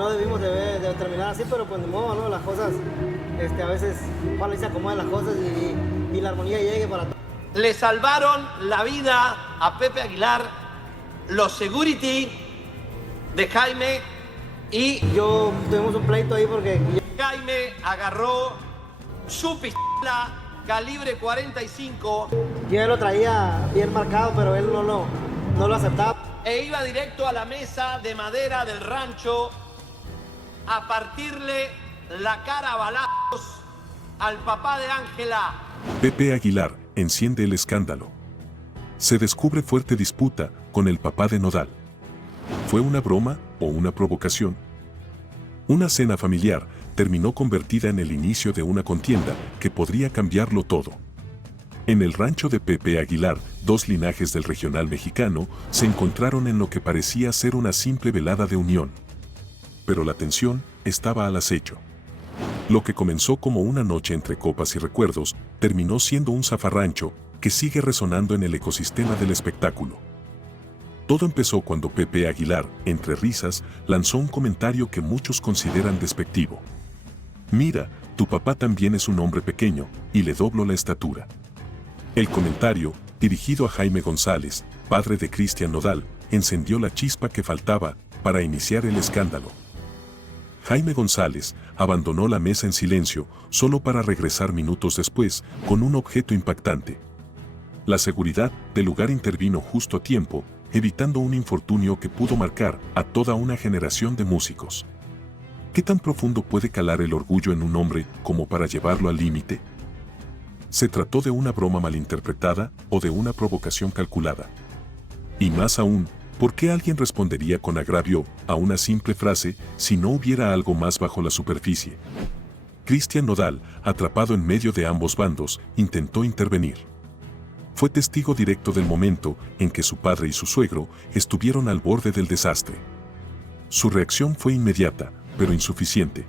no debimos de terminar así, pero pues de modo, ¿no? Las cosas, a veces, ojalá y se acomoden las cosas y la armonía llegue para todos. Le salvaron la vida a Pepe Aguilar los security de Jaime y yo tuvimos un pleito ahí porque Jaime agarró su pistola calibre 45. Yo lo traía bien marcado, pero él no lo aceptaba. E iba directo a la mesa de madera del rancho a partirle la cara a balazos al papá de Ángela. Pepe Aguilar enciende el escándalo. Se descubre fuerte disputa con el papá de Nodal. ¿Fue una broma o una provocación? Una cena familiar terminó convertida en el inicio de una contienda que podría cambiarlo todo. En el rancho de Pepe Aguilar, dos linajes del regional mexicano se encontraron en lo que parecía ser una simple velada de unión. Pero la tensión estaba al acecho. Lo que comenzó como una noche entre copas y recuerdos, terminó siendo un zafarrancho que sigue resonando en el ecosistema del espectáculo. Todo empezó cuando Pepe Aguilar, entre risas, lanzó un comentario que muchos consideran despectivo. Mira, tu papá también es un hombre pequeño, y le doblo la estatura. El comentario, dirigido a Jaime González, padre de Cristian Nodal, encendió la chispa que faltaba para iniciar el escándalo. Jaime González abandonó la mesa en silencio, solo para regresar minutos después con un objeto impactante. La seguridad del lugar intervino justo a tiempo, evitando un infortunio que pudo marcar a toda una generación de músicos. ¿Qué tan profundo puede calar el orgullo en un hombre como para llevarlo al límite? ¿Se trató de una broma malinterpretada o de una provocación calculada? Y más aún, ¿por qué alguien respondería con agravio a una simple frase si no hubiera algo más bajo la superficie? Cristian Nodal, atrapado en medio de ambos bandos, intentó intervenir. Fue testigo directo del momento en que su padre y su suegro estuvieron al borde del desastre. Su reacción fue inmediata, pero insuficiente.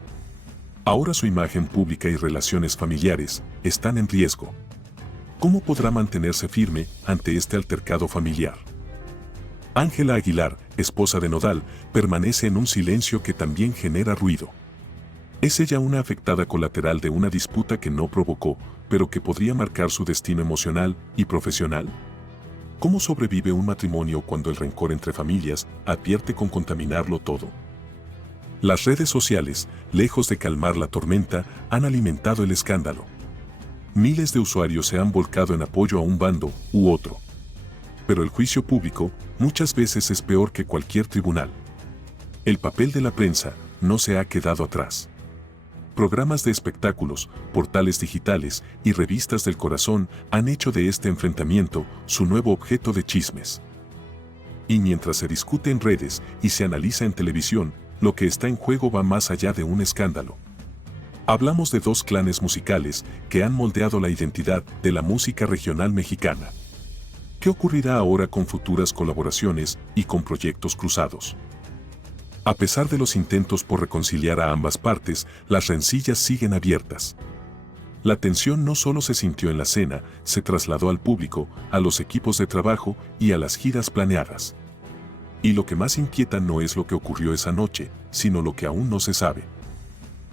Ahora su imagen pública y relaciones familiares están en riesgo. ¿Cómo podrá mantenerse firme ante este altercado familiar? Ángela Aguilar, esposa de Nodal, permanece en un silencio que también genera ruido. ¿Es ella una afectada colateral de una disputa que no provocó, pero que podría marcar su destino emocional y profesional? ¿Cómo sobrevive un matrimonio cuando el rencor entre familias advierte con contaminarlo todo? Las redes sociales, lejos de calmar la tormenta, han alimentado el escándalo. Miles de usuarios se han volcado en apoyo a un bando u otro. Pero el juicio público muchas veces es peor que cualquier tribunal. El papel de la prensa no se ha quedado atrás. Programas de espectáculos, portales digitales y revistas del corazón han hecho de este enfrentamiento su nuevo objeto de chismes. Y mientras se discute en redes y se analiza en televisión, lo que está en juego va más allá de un escándalo. Hablamos de dos clanes musicales que han moldeado la identidad de la música regional mexicana. ¿Qué ocurrirá ahora con futuras colaboraciones y con proyectos cruzados? A pesar de los intentos por reconciliar a ambas partes, las rencillas siguen abiertas. La tensión no solo se sintió en la cena, se trasladó al público, a los equipos de trabajo y a las giras planeadas. Y lo que más inquieta no es lo que ocurrió esa noche, sino lo que aún no se sabe.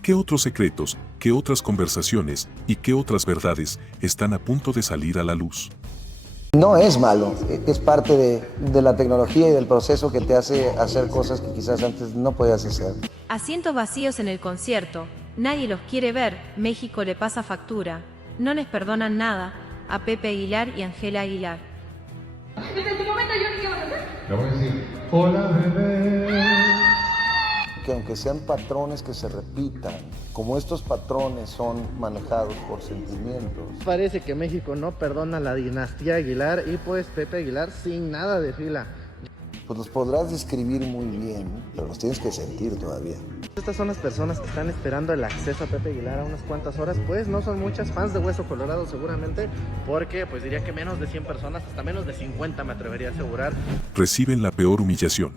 ¿Qué otros secretos, qué otras conversaciones y qué otras verdades están a punto de salir a la luz? No es malo, es parte de la tecnología y del proceso que te hace hacer cosas que quizás antes no podías hacer. Asientos vacíos en el concierto, nadie los quiere ver, México le pasa factura, no les perdonan nada a Pepe Aguilar y Ángela Aguilar. Desde ese momento yo ni qué vas a hacer. Le voy a decir, hola bebé. Que aunque sean patrones que se repitan, como estos patrones son manejados por sentimientos. Parece que México no perdona a la dinastía Aguilar y pues Pepe Aguilar sin nada de fila. Pues los podrás describir muy bien, pero los tienes que sentir todavía. Estas son las personas que están esperando el acceso a Pepe Aguilar a unas cuantas horas, pues no son muchas fans de Hueso Colorado seguramente, porque pues diría que menos de 100 personas, hasta menos de 50 me atrevería a asegurar. Reciben la peor humillación.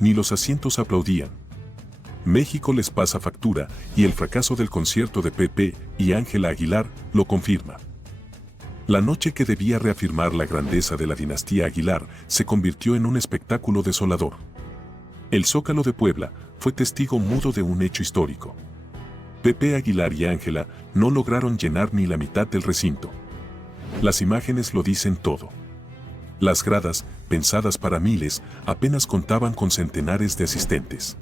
Ni los asientos aplaudían. México les pasa factura y el fracaso del concierto de Pepe y Ángela Aguilar lo confirma. La noche que debía reafirmar la grandeza de la dinastía Aguilar se convirtió en un espectáculo desolador. El Zócalo de Puebla fue testigo mudo de un hecho histórico. Pepe Aguilar y Ángela no lograron llenar ni la mitad del recinto. Las imágenes lo dicen todo. Las gradas, pensadas para miles, apenas contaban con centenares de asistentes.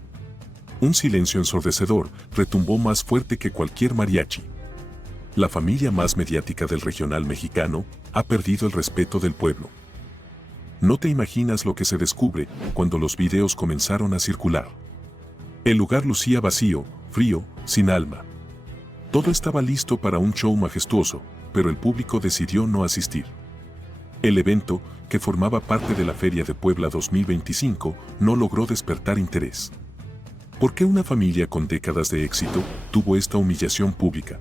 Un silencio ensordecedor retumbó más fuerte que cualquier mariachi. La familia más mediática del regional mexicano ha perdido el respeto del pueblo. No te imaginas lo que se descubre cuando los videos comenzaron a circular. El lugar lucía vacío, frío, sin alma. Todo estaba listo para un show majestuoso, pero el público decidió no asistir. El evento, que formaba parte de la Feria de Puebla 2025, no logró despertar interés. ¿Por qué una familia con décadas de éxito tuvo esta humillación pública?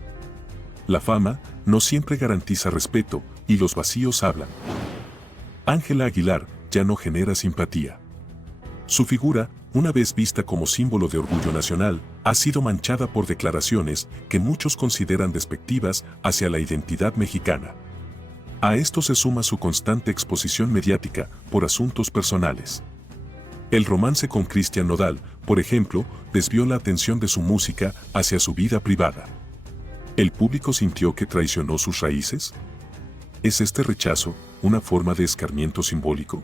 La fama no siempre garantiza respeto, y los vacíos hablan. Ángela Aguilar ya no genera simpatía. Su figura, una vez vista como símbolo de orgullo nacional, ha sido manchada por declaraciones que muchos consideran despectivas hacia la identidad mexicana. A esto se suma su constante exposición mediática por asuntos personales. El romance con Nodal, por ejemplo, desvió la atención de su música hacia su vida privada. ¿El público sintió que traicionó sus raíces? ¿Es este rechazo una forma de escarmiento simbólico?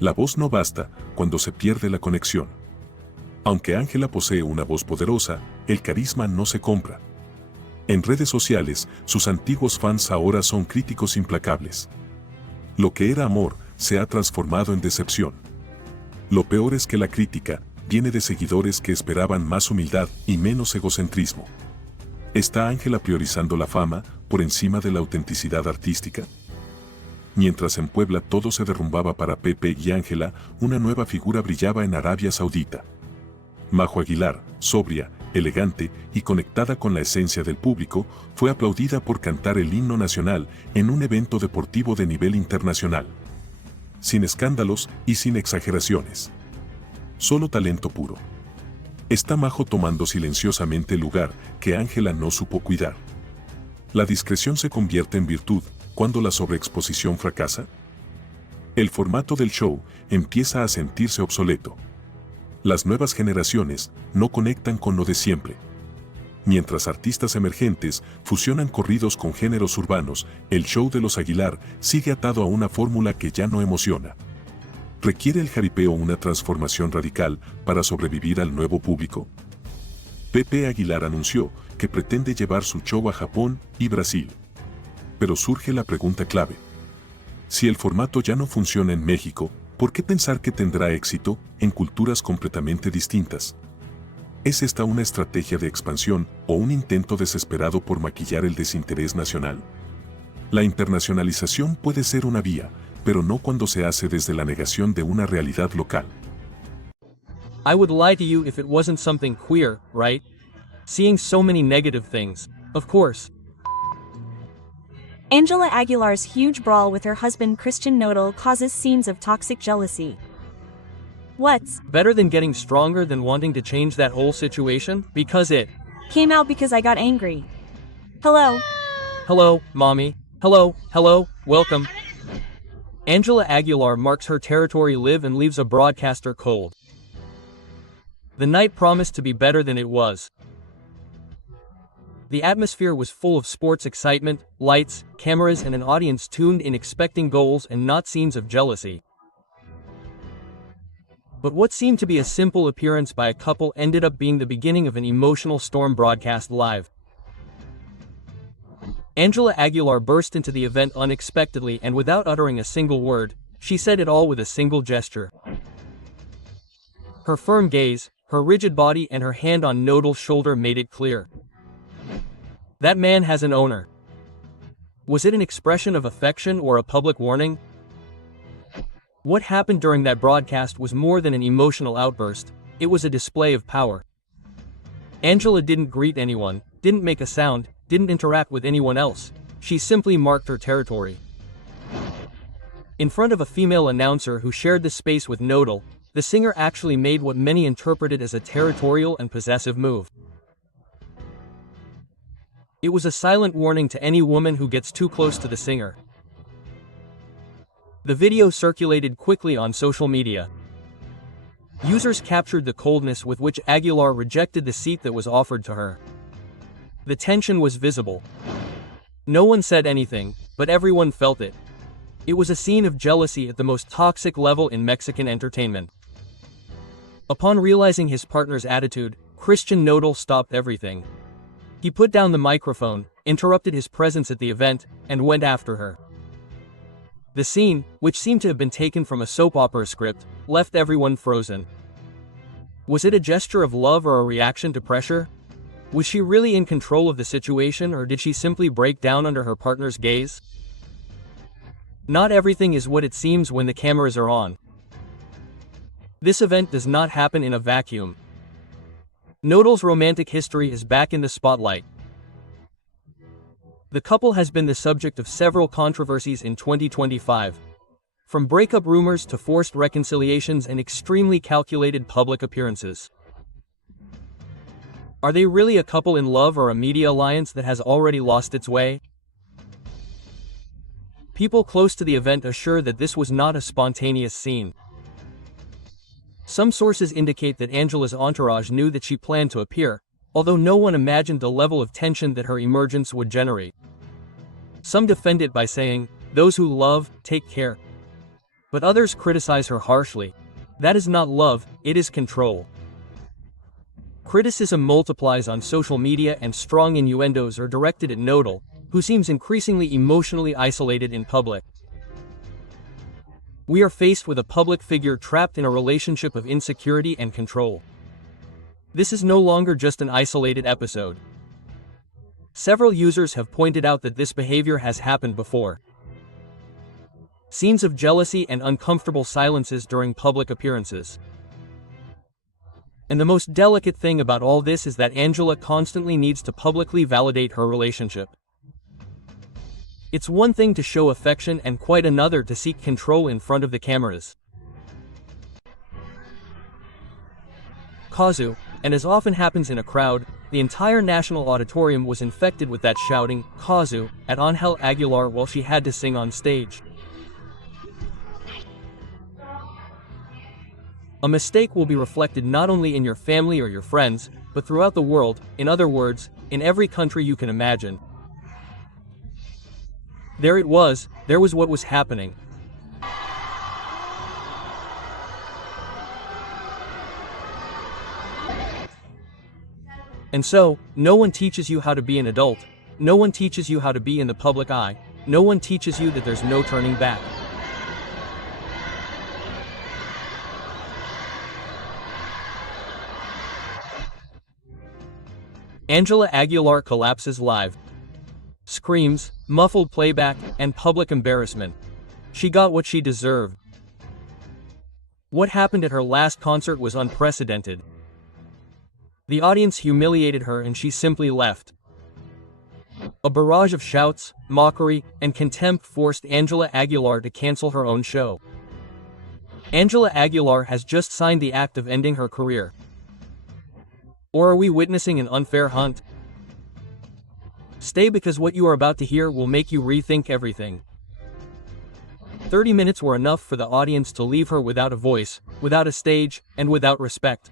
La voz no basta cuando se pierde la conexión. Aunque Ángela posee una voz poderosa, el carisma no se compra. En redes sociales, sus antiguos fans ahora son críticos implacables. Lo que era amor se ha transformado en decepción. Lo peor es que la crítica viene de seguidores que esperaban más humildad y menos egocentrismo. ¿Está Ángela priorizando la fama por encima de la autenticidad artística? Mientras en Puebla todo se derrumbaba para Pepe y Ángela, una nueva figura brillaba en Arabia Saudita. Majo Aguilar, sobria, elegante y conectada con la esencia del público, fue aplaudida por cantar el himno nacional en un evento deportivo de nivel internacional. Sin escándalos y sin exageraciones. Solo talento puro. Está Majo tomando silenciosamente el lugar que Ángela no supo cuidar. ¿La discreción se convierte en virtud cuando la sobreexposición fracasa? El formato del show empieza a sentirse obsoleto. Las nuevas generaciones no conectan con lo de siempre. Mientras artistas emergentes fusionan corridos con géneros urbanos, el show de los Aguilar sigue atado a una fórmula que ya no emociona. ¿Requiere el jaripeo una transformación radical para sobrevivir al nuevo público? Pepe Aguilar anunció que pretende llevar su show a Japón y Brasil. Pero surge la pregunta clave. Si el formato ya no funciona en México, ¿por qué pensar que tendrá éxito en culturas completamente distintas? ¿Es esta una estrategia de expansión o un intento desesperado por maquillar el desinterés nacional? La internacionalización puede ser una vía, pero no cuando se hace desde la negación de una realidad local. I would lie to you if it wasn't something queer, right? Seeing so many negative things, of course. Ángela Aguilar's huge brawl with her husband Nodal causes scenes of toxic jealousy. What's better than getting stronger than wanting to change that whole situation? Because it came out because I got angry. Hello. Hello, mommy. Hello, welcome. Ángela Aguilar marks her territory live and leaves a broadcaster cold. The night promised to be better than it was. The atmosphere was full of sports excitement, lights, cameras and an audience tuned in expecting goals and not scenes of jealousy. But what seemed to be a simple appearance by a couple ended up being the beginning of an emotional storm broadcast live. Ángela Aguilar burst into the event unexpectedly and without uttering a single word, she said it all with a single gesture. Her firm gaze, her rigid body and her hand on Nodal's shoulder made it clear. That man has an owner. Was it an expression of affection or a public warning? What happened during that broadcast was more than an emotional outburst, it was a display of power. Ángela didn't greet anyone, didn't make a sound, didn't interact with anyone else. She simply marked her territory. In front of a female announcer who shared the space with Nodal, the singer actually made what many interpreted as a territorial and possessive move. It was a silent warning to any woman who gets too close to the singer. The video circulated quickly on social media. Users captured the coldness with which Aguilar rejected the seat that was offered to her. The tension was visible. No one said anything, but everyone felt it. It was a scene of jealousy at the most toxic level in Mexican entertainment. Upon realizing his partner's attitude, Christian Nodal stopped everything. He put down the microphone, interrupted his presence at the event, and went after her. The scene, which seemed to have been taken from a soap opera script, left everyone frozen. Was it a gesture of love or a reaction to pressure? Was she really in control of the situation, or did she simply break down under her partner's gaze? Not everything is what it seems when the cameras are on. This event does not happen in a vacuum. Nodal's romantic history is back in the spotlight. The couple has been the subject of several controversies in 2025. From breakup rumors to forced reconciliations and extremely calculated public appearances. Are they really a couple in love or a media alliance that has already lost its way? People close to the event assure that this was not a spontaneous scene. Some sources indicate that Angela's entourage knew that she planned to appear, although no one imagined the level of tension that her emergence would generate. Some defend it by saying, "Those who love, take care." But others criticize her harshly. That is not love, it is control. Criticism multiplies on social media and strong innuendos are directed at Nodal, who seems increasingly emotionally isolated in public. We are faced with a public figure trapped in a relationship of insecurity and control. This is no longer just an isolated episode. Several users have pointed out that this behavior has happened before. Scenes of jealousy and uncomfortable silences during public appearances. And the most delicate thing about all this is that Angela constantly needs to publicly validate her relationship. It's one thing to show affection and quite another to seek control in front of the cameras. Kazu, and as often happens in a crowd, the entire national auditorium was infected with that shouting, "Kazu," at Ángela Aguilar while she had to sing on stage. A mistake will be reflected not only in your family or your friends, but throughout the world, in other words, in every country you can imagine. There was what was happening. And so, no one teaches you how to be an adult, no one teaches you how to be in the public eye, no one teaches you that there's no turning back. Ángela Aguilar collapses live. Screams, muffled playback, and public embarrassment. She got what she deserved. What happened at her last concert was unprecedented. The audience humiliated her and she simply left. A barrage of shouts, mockery, and contempt forced Ángela Aguilar to cancel her own show. Ángela Aguilar has just signed the act of ending her career. Or are we witnessing an unfair hunt? Stay, because what you are about to hear will make you rethink everything. 30 minutes were enough for the audience to leave her without a voice, without a stage, and without respect.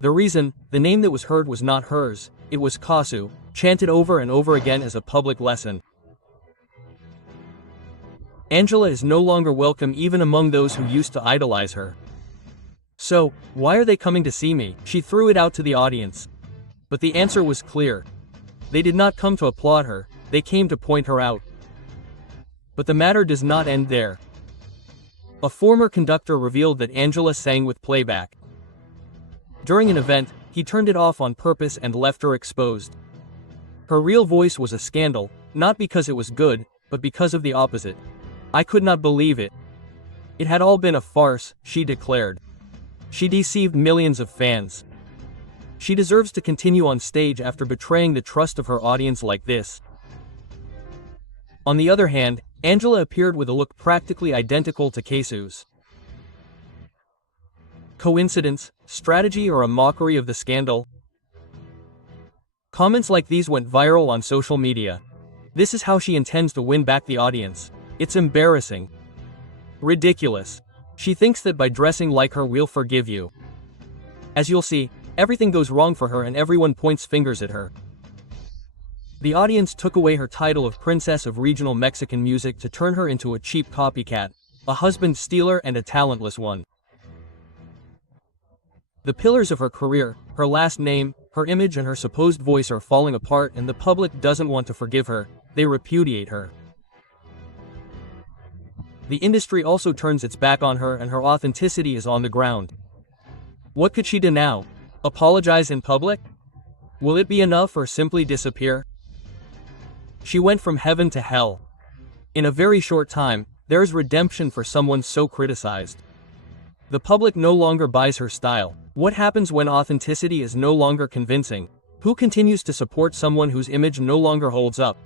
The reason, the name that was heard was not hers, it was Kazu, chanted over and over again as a public lesson. Angela is no longer welcome even among those who used to idolize her. So, why are they coming to see me? She threw it out to the audience. But the answer was clear. They did not come to applaud her, they came to point her out. But the matter does not end there. A former conductor revealed that Angela sang with playback. During an event, he turned it off on purpose and left her exposed. Her real voice was a scandal, not because it was good, but because of the opposite. I could not believe it. It had all been a farce, she declared. She deceived millions of fans. She deserves to continue on stage after betraying the trust of her audience like this. On the other hand, Angela appeared with a look practically identical to Kazu's. Coincidence, strategy, or a mockery of the scandal? Comments like these went viral on social media. This is how she intends to win back the audience. It's embarrassing. Ridiculous. She thinks that by dressing like her we'll forgive you. As you'll see, everything goes wrong for her and everyone points fingers at her. The audience took away her title of Princess of Regional Mexican Music to turn her into a cheap copycat, a husband stealer and a talentless one. The pillars of her career, her last name, her image and her supposed voice are falling apart and the public doesn't want to forgive her, they repudiate her. The industry also turns its back on her and her authenticity is on the ground. What could she do now? Apologize in public? Will it be enough or simply disappear? She went from heaven to hell. In a very short time, there is redemption for someone so criticized. The public no longer buys her style. What happens when authenticity is no longer convincing? Who continues to support someone whose image no longer holds up?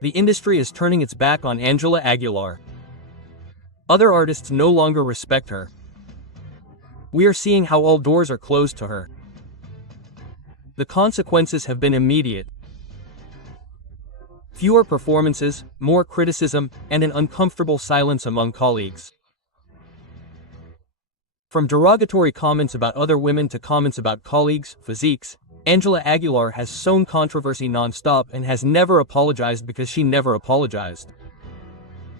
The industry is turning its back on Ángela Aguilar. Other artists no longer respect her. We are seeing how all doors are closed to her. The consequences have been immediate. Fewer performances, more criticism, and an uncomfortable silence among colleagues. From derogatory comments about other women to comments about colleagues' physiques, Ángela Aguilar has sown controversy non-stop and has never apologized because she never apologized.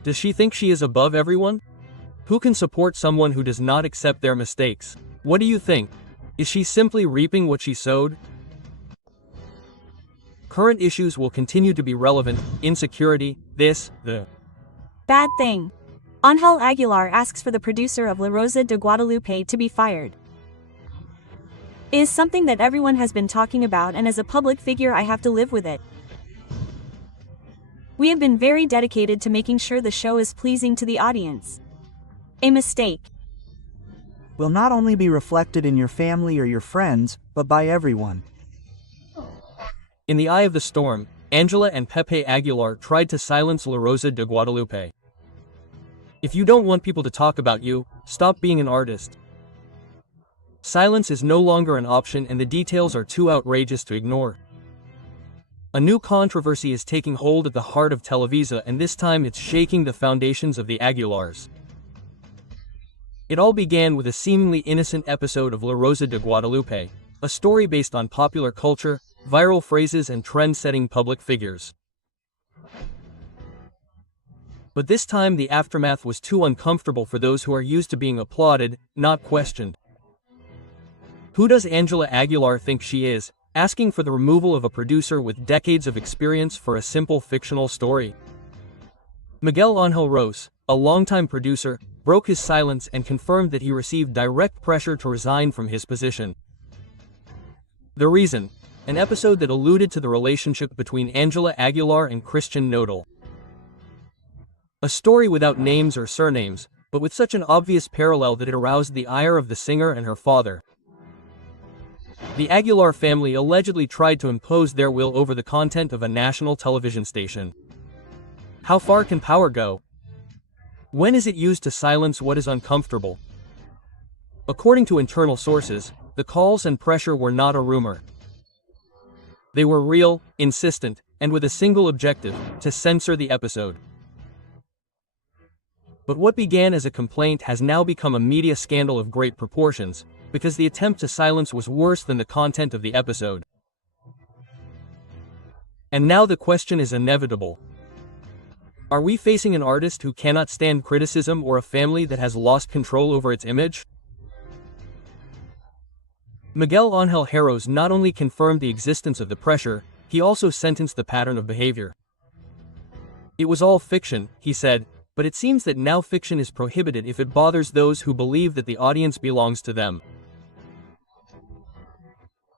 Does she think she is above everyone? Who can support someone who does not accept their mistakes? What do you think? Is she simply reaping what she sowed? Current issues will continue to be relevant: insecurity, the bad thing. Ángela Aguilar asks for the producer of La Rosa de Guadalupe to be fired. It is something that everyone has been talking about, and as a public figure I have to live with it. We have been very dedicated to making sure the show is pleasing to the audience. A mistake will not only be reflected in your family or your friends, but by everyone. In the eye of the storm, Ángela and Pepe Aguilar tried to silence La Rosa de Guadalupe. If you don't want people to talk about you, stop being an artist. Silence is no longer an option and the details are too outrageous to ignore. A new controversy is taking hold at the heart of Televisa, and this time it's shaking the foundations of the Aguilars. It all began with a seemingly innocent episode of La Rosa de Guadalupe, a story based on popular culture, viral phrases and trend-setting public figures. But this time the aftermath was too uncomfortable for those who are used to being applauded, not questioned. Who does Ángela Aguilar think she is, asking for the removal of a producer with decades of experience for a simple fictional story? Miguel Ángel Ros, a longtime producer, broke his silence and confirmed that he received direct pressure to resign from his position. The reason? An episode that alluded to the relationship between Ángela Aguilar and Christian Nodal. A story without names or surnames, but with such an obvious parallel that it aroused the ire of the singer and her father. The Aguilar family allegedly tried to impose their will over the content of a national television station. How far can power go? When is it used to silence what is uncomfortable? According to internal sources, the calls and pressure were not a rumor. They were real, insistent, and with a single objective: to censor the episode. But what began as a complaint has now become a media scandal of great proportions, because the attempt to silence was worse than the content of the episode. And now the question is inevitable. Are we facing an artist who cannot stand criticism or a family that has lost control over its image? Miguel Ángel Harroz not only confirmed the existence of the pressure, he also sentenced the pattern of behavior. It was all fiction, he said, but it seems that now fiction is prohibited if it bothers those who believe that the audience belongs to them.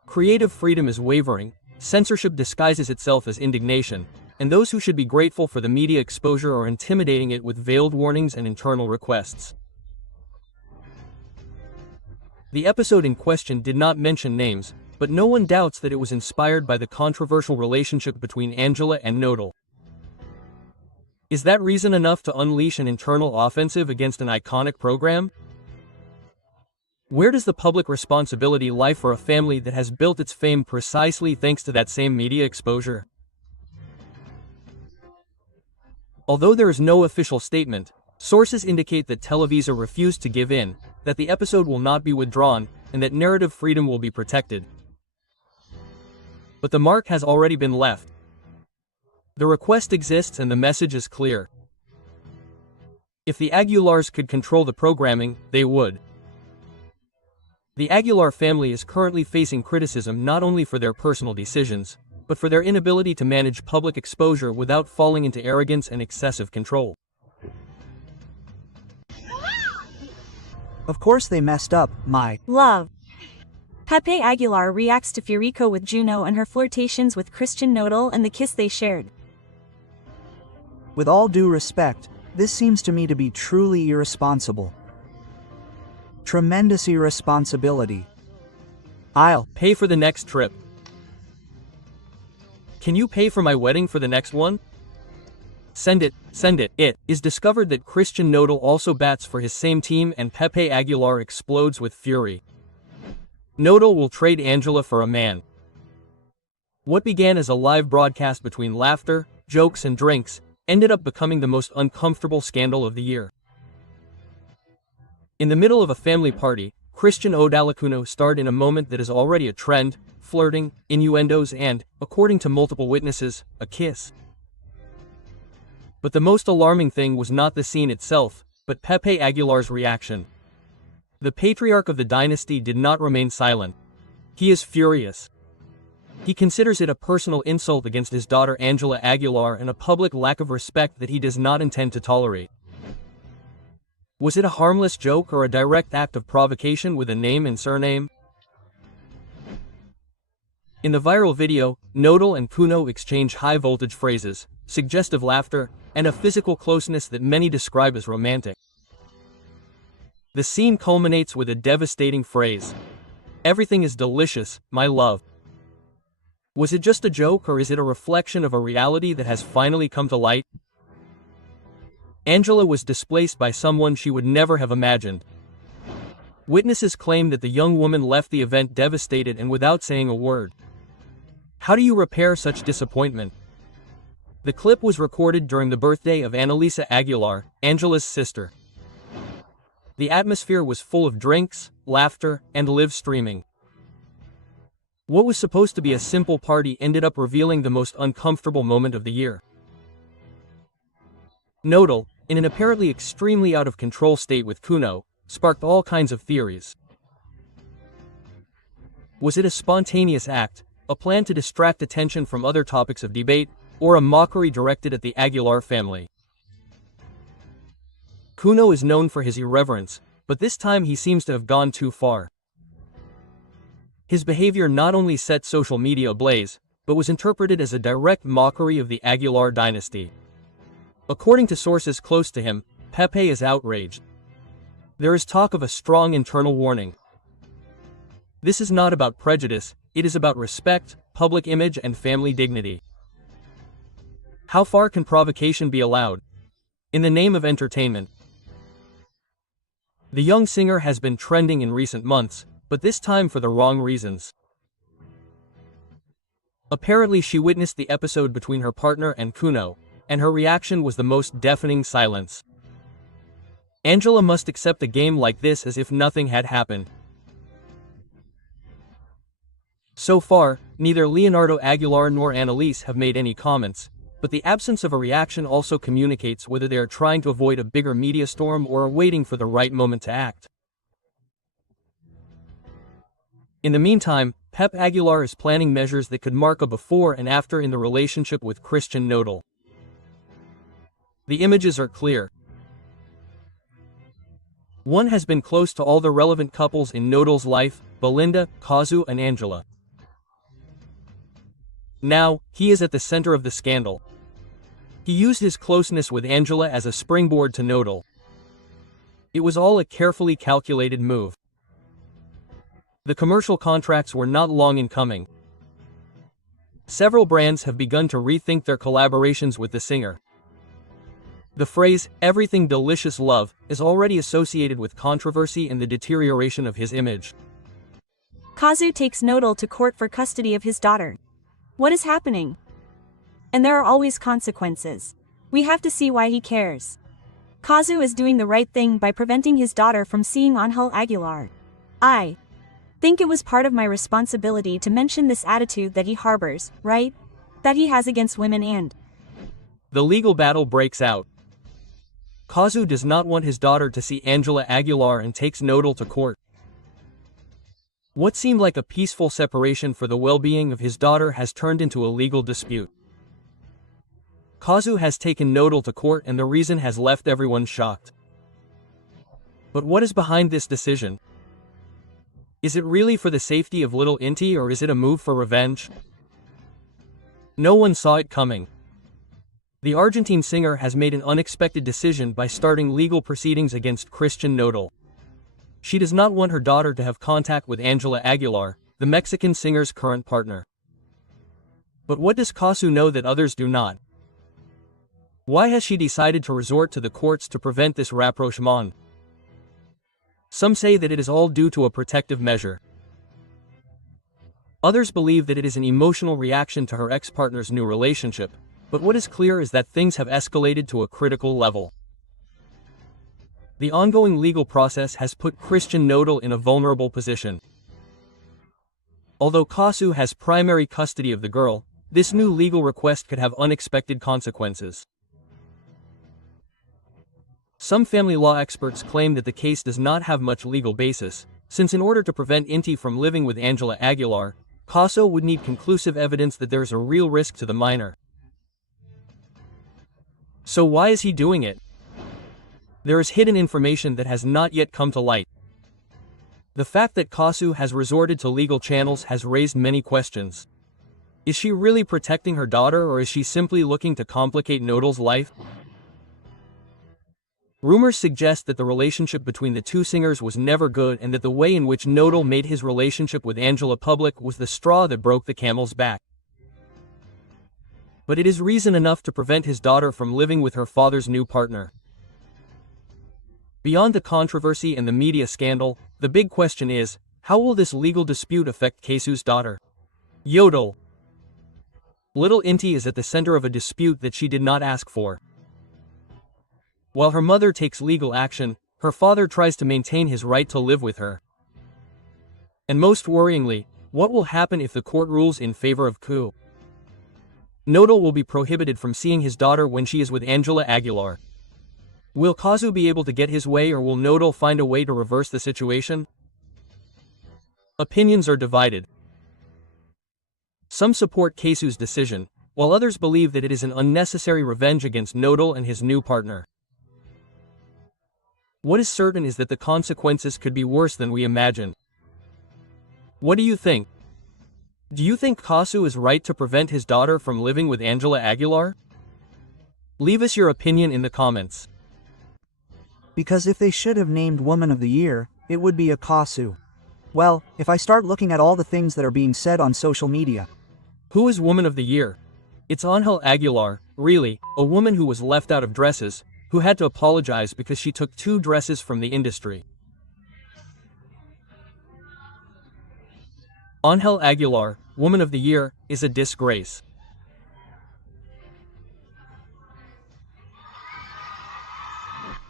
Creative freedom is wavering, censorship disguises itself as indignation, and those who should be grateful for the media exposure are intimidating it with veiled warnings and internal requests. The episode in question did not mention names, but no one doubts that it was inspired by the controversial relationship between Ángela and Nodal. Is that reason enough to unleash an internal offensive against an iconic program? Where does the public responsibility lie for a family that has built its fame precisely thanks to that same media exposure? Although there is no official statement, Sources indicate that Televisa refused to give in, that the episode will not be withdrawn, and that narrative freedom will be protected. But the mark has already been left. The request exists and the message is clear. If the Aguilars could control the programming, they would. The Aguilar family is currently facing criticism not only for their personal decisions, but for their inability to manage public exposure without falling into arrogance and excessive control. Of course they messed up, my love. Pepe Aguilar reacts to Furico with Juno and her flirtations with Christian Nodal and the kiss they shared. With all due respect, this seems to me to be truly irresponsible. Tremendous irresponsibility. I'll pay for the next trip. Can you pay for my wedding for the next one? Send it, send it. It is discovered that Christian Nodal also bats for his same team and Pepe Aguilar explodes with fury. Nodal will trade Angela for a man. What began as a live broadcast between laughter, jokes and drinks, ended up becoming the most uncomfortable scandal of the year. In the middle of a family party, Christian Odalacuno starred in a moment that is already a trend, flirting, innuendos and, according to multiple witnesses, a kiss. But the most alarming thing was not the scene itself, but Pepe Aguilar's reaction. The patriarch of the dynasty did not remain silent. He is furious. He considers it a personal insult against his daughter Angela Aguilar and a public lack of respect that he does not intend to tolerate. Was it a harmless joke or a direct act of provocation with a name and surname? In the viral video, Nodal and Cuno exchange high-voltage phrases, suggestive laughter, and a physical closeness that many describe as romantic. The scene culminates with a devastating phrase. "Everything is delicious, my love." Was it just a joke or is it a reflection of a reality that has finally come to light? Angela was displaced by someone she would never have imagined. Witnesses claim that the young woman left the event devastated and without saying a word. How do you repair such disappointment? The clip was recorded during the birthday of Annalisa Aguilar, Angela's sister. The atmosphere was full of drinks, laughter, and live streaming. What was supposed to be a simple party ended up revealing the most uncomfortable moment of the year. Nodal, in an apparently extremely out-of-control state with Cuno, sparked all kinds of theories. Was it a spontaneous act, a plan to distract attention from other topics of debate, or a mockery directed at the Aguilar family? Cuno is known for his irreverence, but this time he seems to have gone too far. His behavior not only set social media ablaze, but was interpreted as a direct mockery of the Aguilar dynasty. According to sources close to him, Pepe is outraged. There is talk of a strong internal warning. This is not about prejudice, it is about respect, public image and family dignity. How far can provocation be allowed? In the name of entertainment. The young singer has been trending in recent months, but this time for the wrong reasons. Apparently she witnessed the episode between her partner and Cuno, and her reaction was the most deafening silence. Angela must accept a game like this as if nothing had happened. So far, neither Leonardo Aguilar nor Annalise have made any comments, but the absence of a reaction also communicates whether they are trying to avoid a bigger media storm or are waiting for the right moment to act. In the meantime, Pep Aguilar is planning measures that could mark a before and after in the relationship with Christian Nodal. The images are clear. One has been close to all the relevant couples in Nodal's life, Belinda, Kazu and Angela. Now, he is at the center of the scandal. He used his closeness with Angela as a springboard to Nodal. It was all a carefully calculated move. The commercial contracts were not long in coming. Several brands have begun to rethink their collaborations with the singer. The phrase, "everything delicious love," is already associated with controversy and the deterioration of his image. Kazu takes Nodal to court for custody of his daughter. What is happening? And there are always consequences. We have to see why he cares. Kazu is doing the right thing by preventing his daughter from seeing Ángela Aguilar. I think it was part of my responsibility to mention this attitude that he harbors, right? That he has against women and... The legal battle breaks out. Kazu does not want his daughter to see Ángela Aguilar and takes Nodal to court. What seemed like a peaceful separation for the well-being of his daughter has turned into a legal dispute. Kazu has taken Nodal to court and the reason has left everyone shocked. But what is behind this decision? Is it really for the safety of little Inti or is it a move for revenge? No one saw it coming. The Argentine singer has made an unexpected decision by starting legal proceedings against Christian Nodal. She does not want her daughter to have contact with Ángela Aguilar, the Mexican singer's current partner. But what does Kazu know that others do not? Why has she decided to resort to the courts to prevent this rapprochement? Some say that it is all due to a protective measure. Others believe that it is an emotional reaction to her ex-partner's new relationship, but what is clear is that things have escalated to a critical level. The ongoing legal process has put Christian Nodal in a vulnerable position. Although Kazu has primary custody of the girl, this new legal request could have unexpected consequences. Some family law experts claim that the case does not have much legal basis, since in order to prevent Inti from living with Ángela Aguilar, Kazu would need conclusive evidence that there is a real risk to the minor. So why is he doing it? There is hidden information that has not yet come to light. The fact that Kazu has resorted to legal channels has raised many questions. Is she really protecting her daughter or is she simply looking to complicate Nodal's life? Rumors suggest that the relationship between the two singers was never good and that the way in which Nodal made his relationship with Ángela public was the straw that broke the camel's back. But it is reason enough to prevent his daughter from living with her father's new partner. Beyond the controversy and the media scandal, the big question is, how will this legal dispute affect Kazu's daughter? Yodel. Little Inti is at the center of a dispute that she did not ask for. While her mother takes legal action, her father tries to maintain his right to live with her. And most worryingly, what will happen if the court rules in favor of Kazu? Nodal will be prohibited from seeing his daughter when she is with Ángela Aguilar. Will Kazu be able to get his way or will Nodal find a way to reverse the situation? Opinions are divided. Some support Kazu's decision, while others believe that it is an unnecessary revenge against Nodal and his new partner. What is certain is that the consequences could be worse than we imagine. What do you think? Do you think Kazu is right to prevent his daughter from living with Ángela Aguilar? Leave us your opinion in the comments. Because if they should have named Woman of the Year, it would be a Kazu. Well, if I start looking at all the things that are being said on social media. Who is Woman of the Year? It's Ángela Aguilar, really, a woman who was left out of dresses, who had to apologize because she took 2 dresses from the industry. Ángela Aguilar, Woman of the Year, is a disgrace.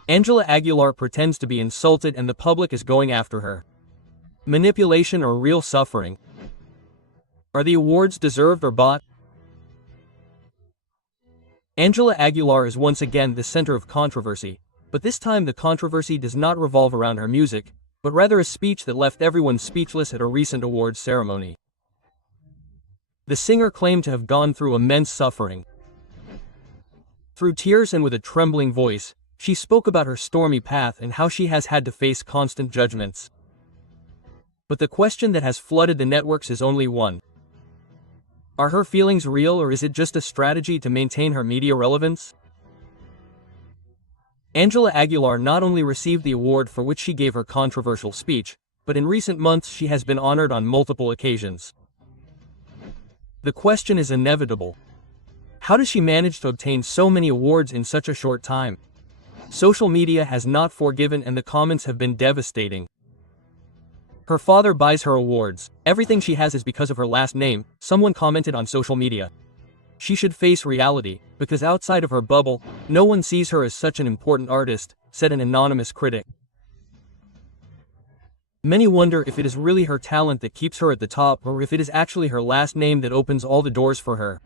Ángela Aguilar pretends to be insulted and the public is going after her. Manipulation or real suffering? Are the awards deserved or bought? Ángela Aguilar is once again the center of controversy, but this time the controversy does not revolve around her music, but rather a speech that left everyone speechless at a recent awards ceremony. The singer claimed to have gone through immense suffering. Through tears and with a trembling voice, she spoke about her stormy path and how she has had to face constant judgments. But the question that has flooded the networks is only one. Are her feelings real or is it just a strategy to maintain her media relevance? Ángela Aguilar not only received the award for which she gave her controversial speech, but in recent months she has been honored on multiple occasions. The question is inevitable. How does she manage to obtain so many awards in such a short time? Social media has not forgiven and the comments have been devastating. Her father buys her awards. Everything she has is because of her last name, someone commented on social media. She should face reality, because outside of her bubble, no one sees her as such an important artist, said an anonymous critic. Many wonder if it is really her talent that keeps her at the top or if it is actually her last name that opens all the doors for her.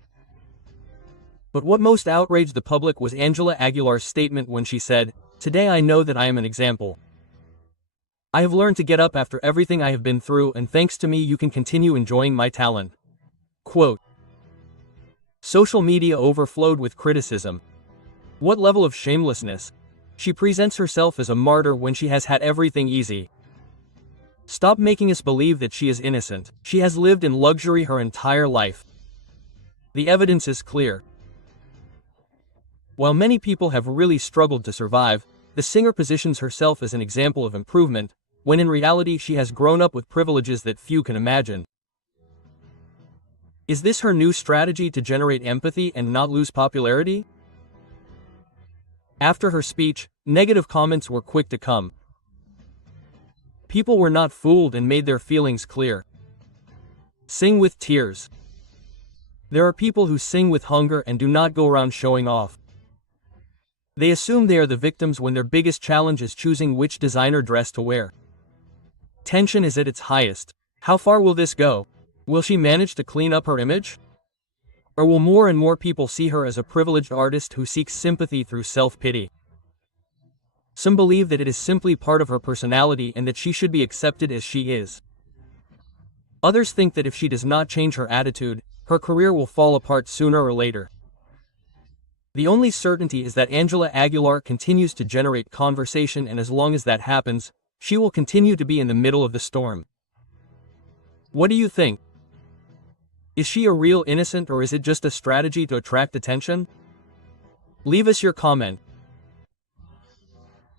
But what most outraged the public was Ángela Aguilar's statement when she said, "Today I know that I am an example. I have learned to get up after everything I have been through, and thanks to me you can continue enjoying my talent." Quote. Social media overflowed with criticism. What level of shamelessness? She presents herself as a martyr when she has had everything easy. Stop making us believe that she is innocent. She has lived in luxury her entire life. The evidence is clear. While many people have really struggled to survive, the singer positions herself as an example of improvement, when in reality she has grown up with privileges that few can imagine. Is this her new strategy to generate empathy and not lose popularity? After her speech, negative comments were quick to come. People were not fooled and made their feelings clear. Sing with tears. There are people who sing with hunger and do not go around showing off. They assume they are the victims when their biggest challenge is choosing which designer dress to wear. Tension is at its highest. How far will this go? Will she manage to clean up her image? Or will more and more people see her as a privileged artist who seeks sympathy through self-pity? Some believe that it is simply part of her personality and that she should be accepted as she is. Others think that if she does not change her attitude, her career will fall apart sooner or later. The only certainty is that Ángela Aguilar continues to generate conversation, and as long as that happens, she will continue to be in the middle of the storm. What do you think? Is she a real innocent, or is it just a strategy to attract attention? Leave us your comment.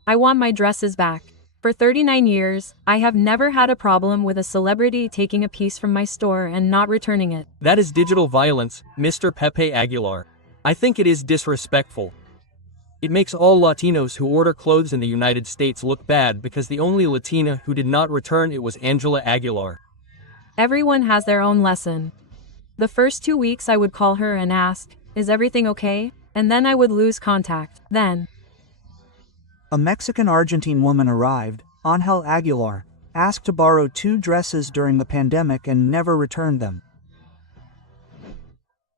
I want my dresses back. For 39 years, I have never had a problem with a celebrity taking a piece from my store and not returning it. That is digital violence, Mr. Pepe Aguilar. I think it is disrespectful. It makes all Latinos who order clothes in the United States look bad because the only Latina who did not return it was Ángela Aguilar. Everyone has their own lesson. The first 2 weeks I would call her and ask, "Is everything okay?" And then I would lose contact. Then a Mexican-Argentine woman arrived, Ángela Aguilar, asked to borrow 2 dresses during the pandemic and never returned them.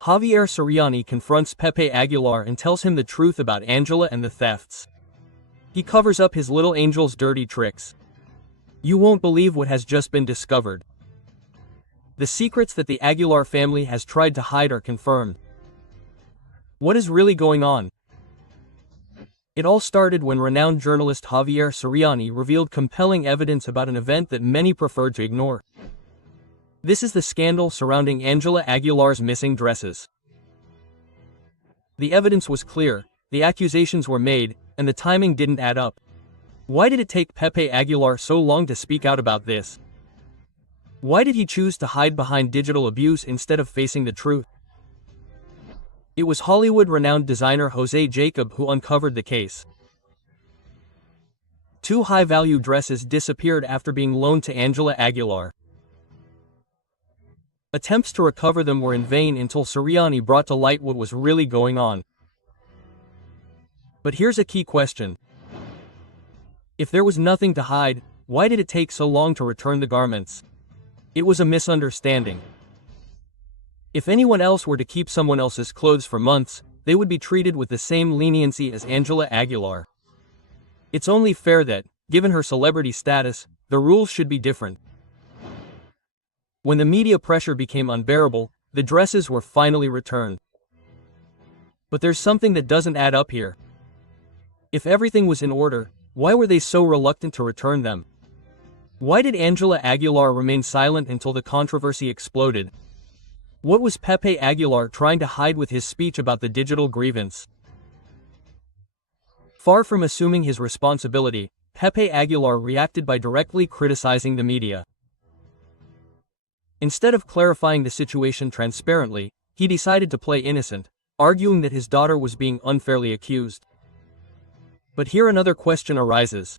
Javier Soriani confronts Pepe Aguilar and tells him the truth about Ángela and the thefts. He covers up his little angel's dirty tricks. You won't believe what has just been discovered. The secrets that the Aguilar family has tried to hide are confirmed. What is really going on? It all started when renowned journalist Javier Soriani revealed compelling evidence about an event that many preferred to ignore. This is the scandal surrounding Ángela Aguilar's missing dresses. The evidence was clear, the accusations were made, and the timing didn't add up. Why did it take Pepe Aguilar so long to speak out about this? Why did he choose to hide behind digital abuse instead of facing the truth? It was Hollywood-renowned designer Jose Jacob who uncovered the case. 2 high-value dresses disappeared after being loaned to Ángela Aguilar. Attempts to recover them were in vain until Soriani brought to light what was really going on. But here's a key question. If there was nothing to hide, why did it take so long to return the garments? It was a misunderstanding. If anyone else were to keep someone else's clothes for months, they would be treated with the same leniency as Ángela Aguilar. It's only fair that, given her celebrity status, the rules should be different. When the media pressure became unbearable, the dresses were finally returned. But there's something that doesn't add up here. If everything was in order, why were they so reluctant to return them? Why did Ángela Aguilar remain silent until the controversy exploded? What was Pepe Aguilar trying to hide with his speech about the digital grievance? Far from assuming his responsibility, Pepe Aguilar reacted by directly criticizing the media. Instead of clarifying the situation transparently, he decided to play innocent, arguing that his daughter was being unfairly accused. But here another question arises.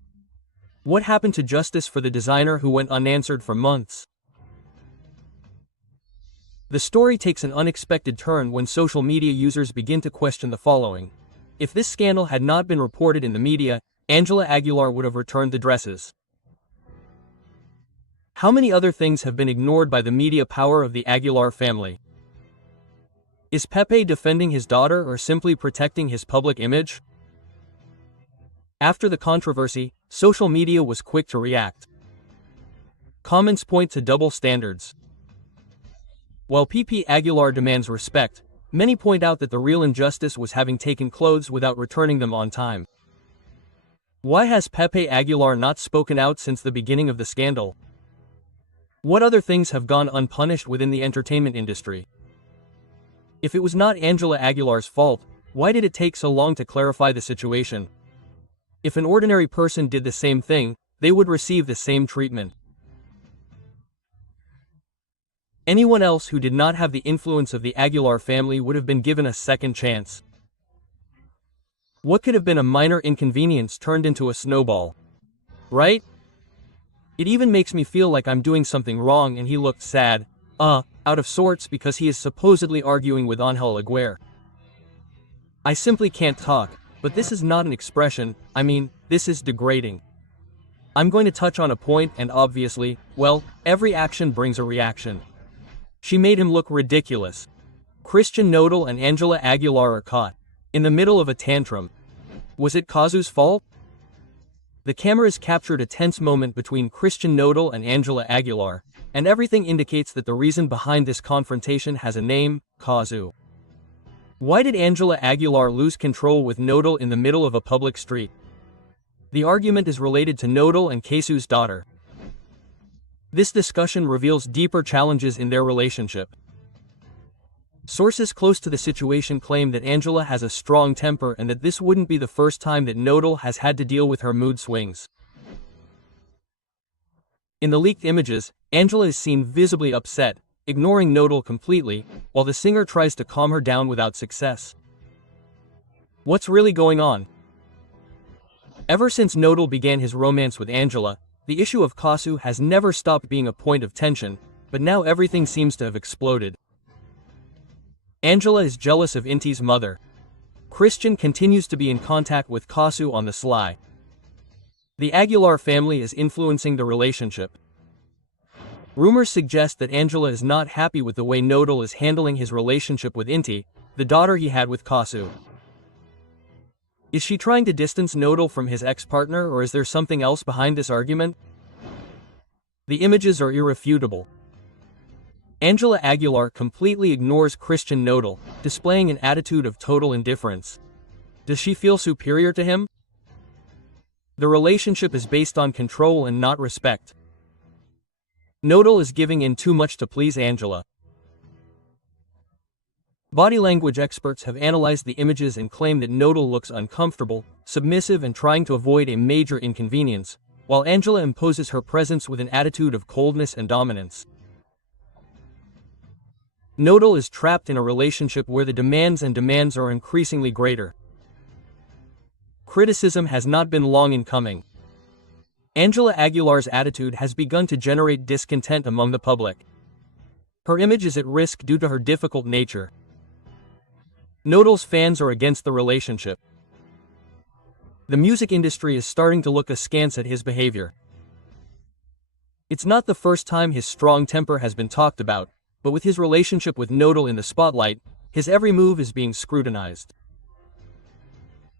What happened to justice for the designer who went unanswered for months? The story takes an unexpected turn when social media users begin to question the following. If this scandal had not been reported in the media, Ángela Aguilar would have returned the dresses. How many other things have been ignored by the media power of the Aguilar family? Is Pepe defending his daughter or simply protecting his public image? After the controversy, social media was quick to react. Comments point to double standards. While Pepe Aguilar demands respect, many point out that the real injustice was having taken clothes without returning them on time. Why has Pepe Aguilar not spoken out since the beginning of the scandal? What other things have gone unpunished within the entertainment industry? If it was not Ángela Aguilar's fault, why did it take so long to clarify the situation? If an ordinary person did the same thing, they would receive the same treatment. Anyone else who did not have the influence of the Aguilar family would have been given a second chance. What could have been a minor inconvenience turned into a snowball? Right? It even makes me feel like I'm doing something wrong, and he looked sad, out of sorts, because he is supposedly arguing with Ángela Aguilar. I simply can't talk, but this is not an expression, I mean, this is degrading. I'm going to touch on a point, and obviously, well, every action brings a reaction. She made him look ridiculous. Christian Nodal and Ángela Aguilar are caught in the middle of a tantrum. Was it Kazu's fault? The cameras captured a tense moment between Christian Nodal and Ángela Aguilar, and everything indicates that the reason behind this confrontation has a name: Kazu. Why did Ángela Aguilar lose control with Nodal in the middle of a public street? The argument is related to Nodal and Kazu's daughter. This discussion reveals deeper challenges in their relationship. Sources close to the situation claim that Ángela has a strong temper and that this wouldn't be the first time that Nodal has had to deal with her mood swings. In the leaked images, Ángela is seen visibly upset, ignoring Nodal completely, while the singer tries to calm her down without success. What's really going on? Ever since Nodal began his romance with Ángela, the issue of Kazu has never stopped being a point of tension, but now everything seems to have exploded. Ángela is jealous of Inti's mother. Christian continues to be in contact with Kazu on the sly. The Aguilar family is influencing the relationship. Rumors suggest that Ángela is not happy with the way Nodal is handling his relationship with Inti, the daughter he had with Kazu. Is she trying to distance Nodal from his ex-partner, or is there something else behind this argument? The images are irrefutable. Ángela Aguilar completely ignores Christian Nodal, displaying an attitude of total indifference. Does she feel superior to him? The relationship is based on control and not respect. Nodal is giving in too much to please Ángela. Body language experts have analyzed the images and claim that Nodal looks uncomfortable, submissive, and trying to avoid a major inconvenience, while Ángela imposes her presence with an attitude of coldness and dominance. Nodal is trapped in a relationship where the demands are increasingly greater. Criticism has not been long in coming. Ángela Aguilar's attitude has begun to generate discontent among the public. Her image is at risk due to her difficult nature. Nodal's fans are against the relationship. The music industry is starting to look askance at his behavior. It's not the first time his strong temper has been talked about, but with his relationship with Nodal in the spotlight, his every move is being scrutinized.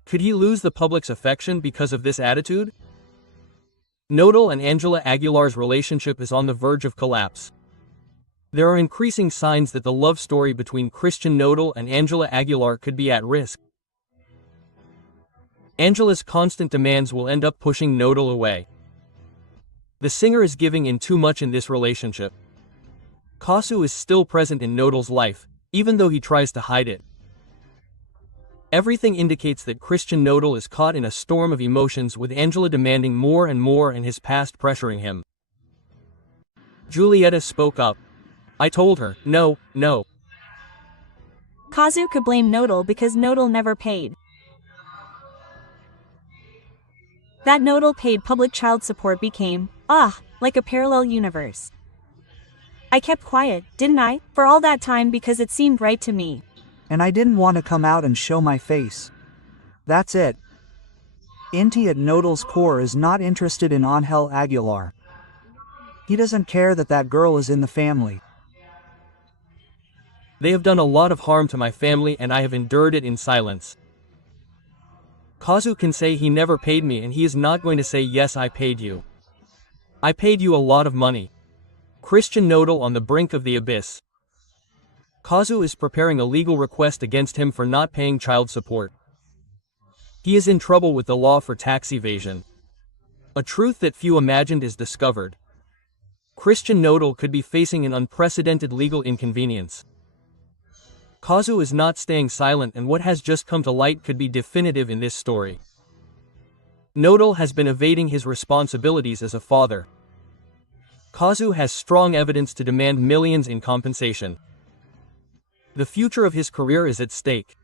Could he lose the public's affection because of this attitude? Nodal and Ángela Aguilar's relationship is on the verge of collapse. There are increasing signs that the love story between Christian Nodal and Ángela Aguilar could be at risk. Ángela's constant demands will end up pushing Nodal away. The singer is giving in too much in this relationship. Kazu is still present in Nodal's life, even though he tries to hide it. Everything indicates that Christian Nodal is caught in a storm of emotions, with Ángela demanding more and more and his past pressuring him. Julieta spoke up. I told her, no. Kazu could blame Nodal because Nodal never paid. That Nodal paid public child support became, like a parallel universe. I kept quiet, didn't I, for all that time because it seemed right to me. And I didn't want to come out and show my face. That's it. Inti at Nodal's core is not interested in Ángela Aguilar. He doesn't care that that girl is in the family. They have done a lot of harm to my family and I have endured it in silence. Kazu can say he never paid me and he is not going to say yes I paid you. I paid you a lot of money. Christian Nodal on the brink of the abyss. Kazu is preparing a legal request against him for not paying child support. He is in trouble with the law for tax evasion. A truth that few imagined is discovered. Christian Nodal could be facing an unprecedented legal inconvenience. Kazu is not staying silent and what has just come to light could be definitive in this story. Nodal has been evading his responsibilities as a father. Kazu has strong evidence to demand millions in compensation. The future of his career is at stake.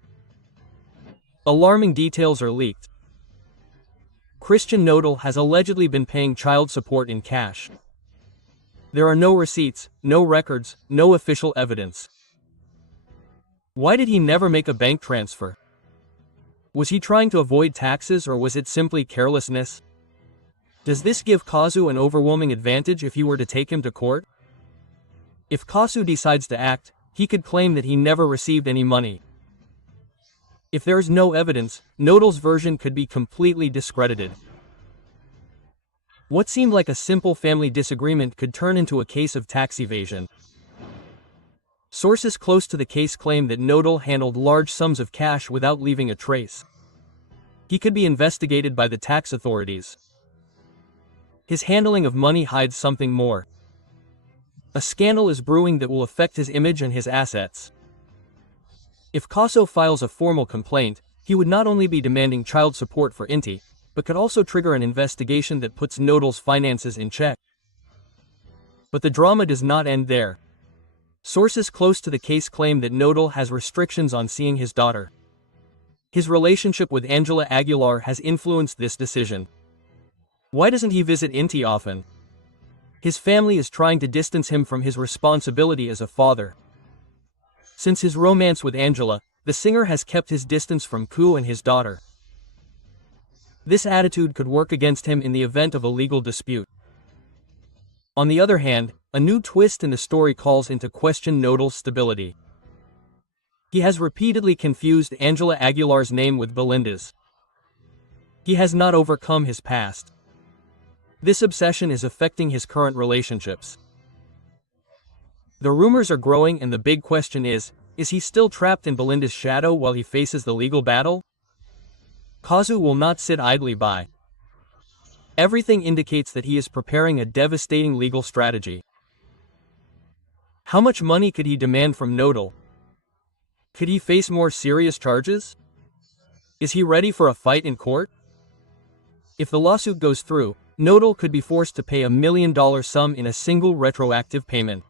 Alarming details are leaked. Christian Nodal has allegedly been paying child support in cash. There are no receipts, no records, no official evidence. Why did he never make a bank transfer? Was he trying to avoid taxes or was it simply carelessness? Does this give Kazu an overwhelming advantage if he were to take him to court? If Kazu decides to act, he could claim that he never received any money. If there is no evidence, Nodal's version could be completely discredited. What seemed like a simple family disagreement could turn into a case of tax evasion. Sources close to the case claim that Nodal handled large sums of cash without leaving a trace. He could be investigated by the tax authorities. His handling of money hides something more. A scandal is brewing that will affect his image and his assets. If Kazu files a formal complaint, he would not only be demanding child support for Inti, but could also trigger an investigation that puts Nodal's finances in check. But the drama does not end there. Sources close to the case claim that Nodal has restrictions on seeing his daughter. His relationship with Ángela Aguilar has influenced this decision. Why doesn't he visit Inti often? His family is trying to distance him from his responsibility as a father. Since his romance with Ángela, the singer has kept his distance from Ku and his daughter. This attitude could work against him in the event of a legal dispute. On the other hand, a new twist in the story calls into question Nodal's stability. He has repeatedly confused Ángela Aguilar's name with Belinda's. He has not overcome his past. This obsession is affecting his current relationships. The rumors are growing and the big question is he still trapped in Belinda's shadow while he faces the legal battle? Kazu will not sit idly by. Everything indicates that he is preparing a devastating legal strategy. How much money could he demand from Nodal? Could he face more serious charges? Is he ready for a fight in court? If the lawsuit goes through, Nodal could be forced to pay $1 million sum in a single retroactive payment.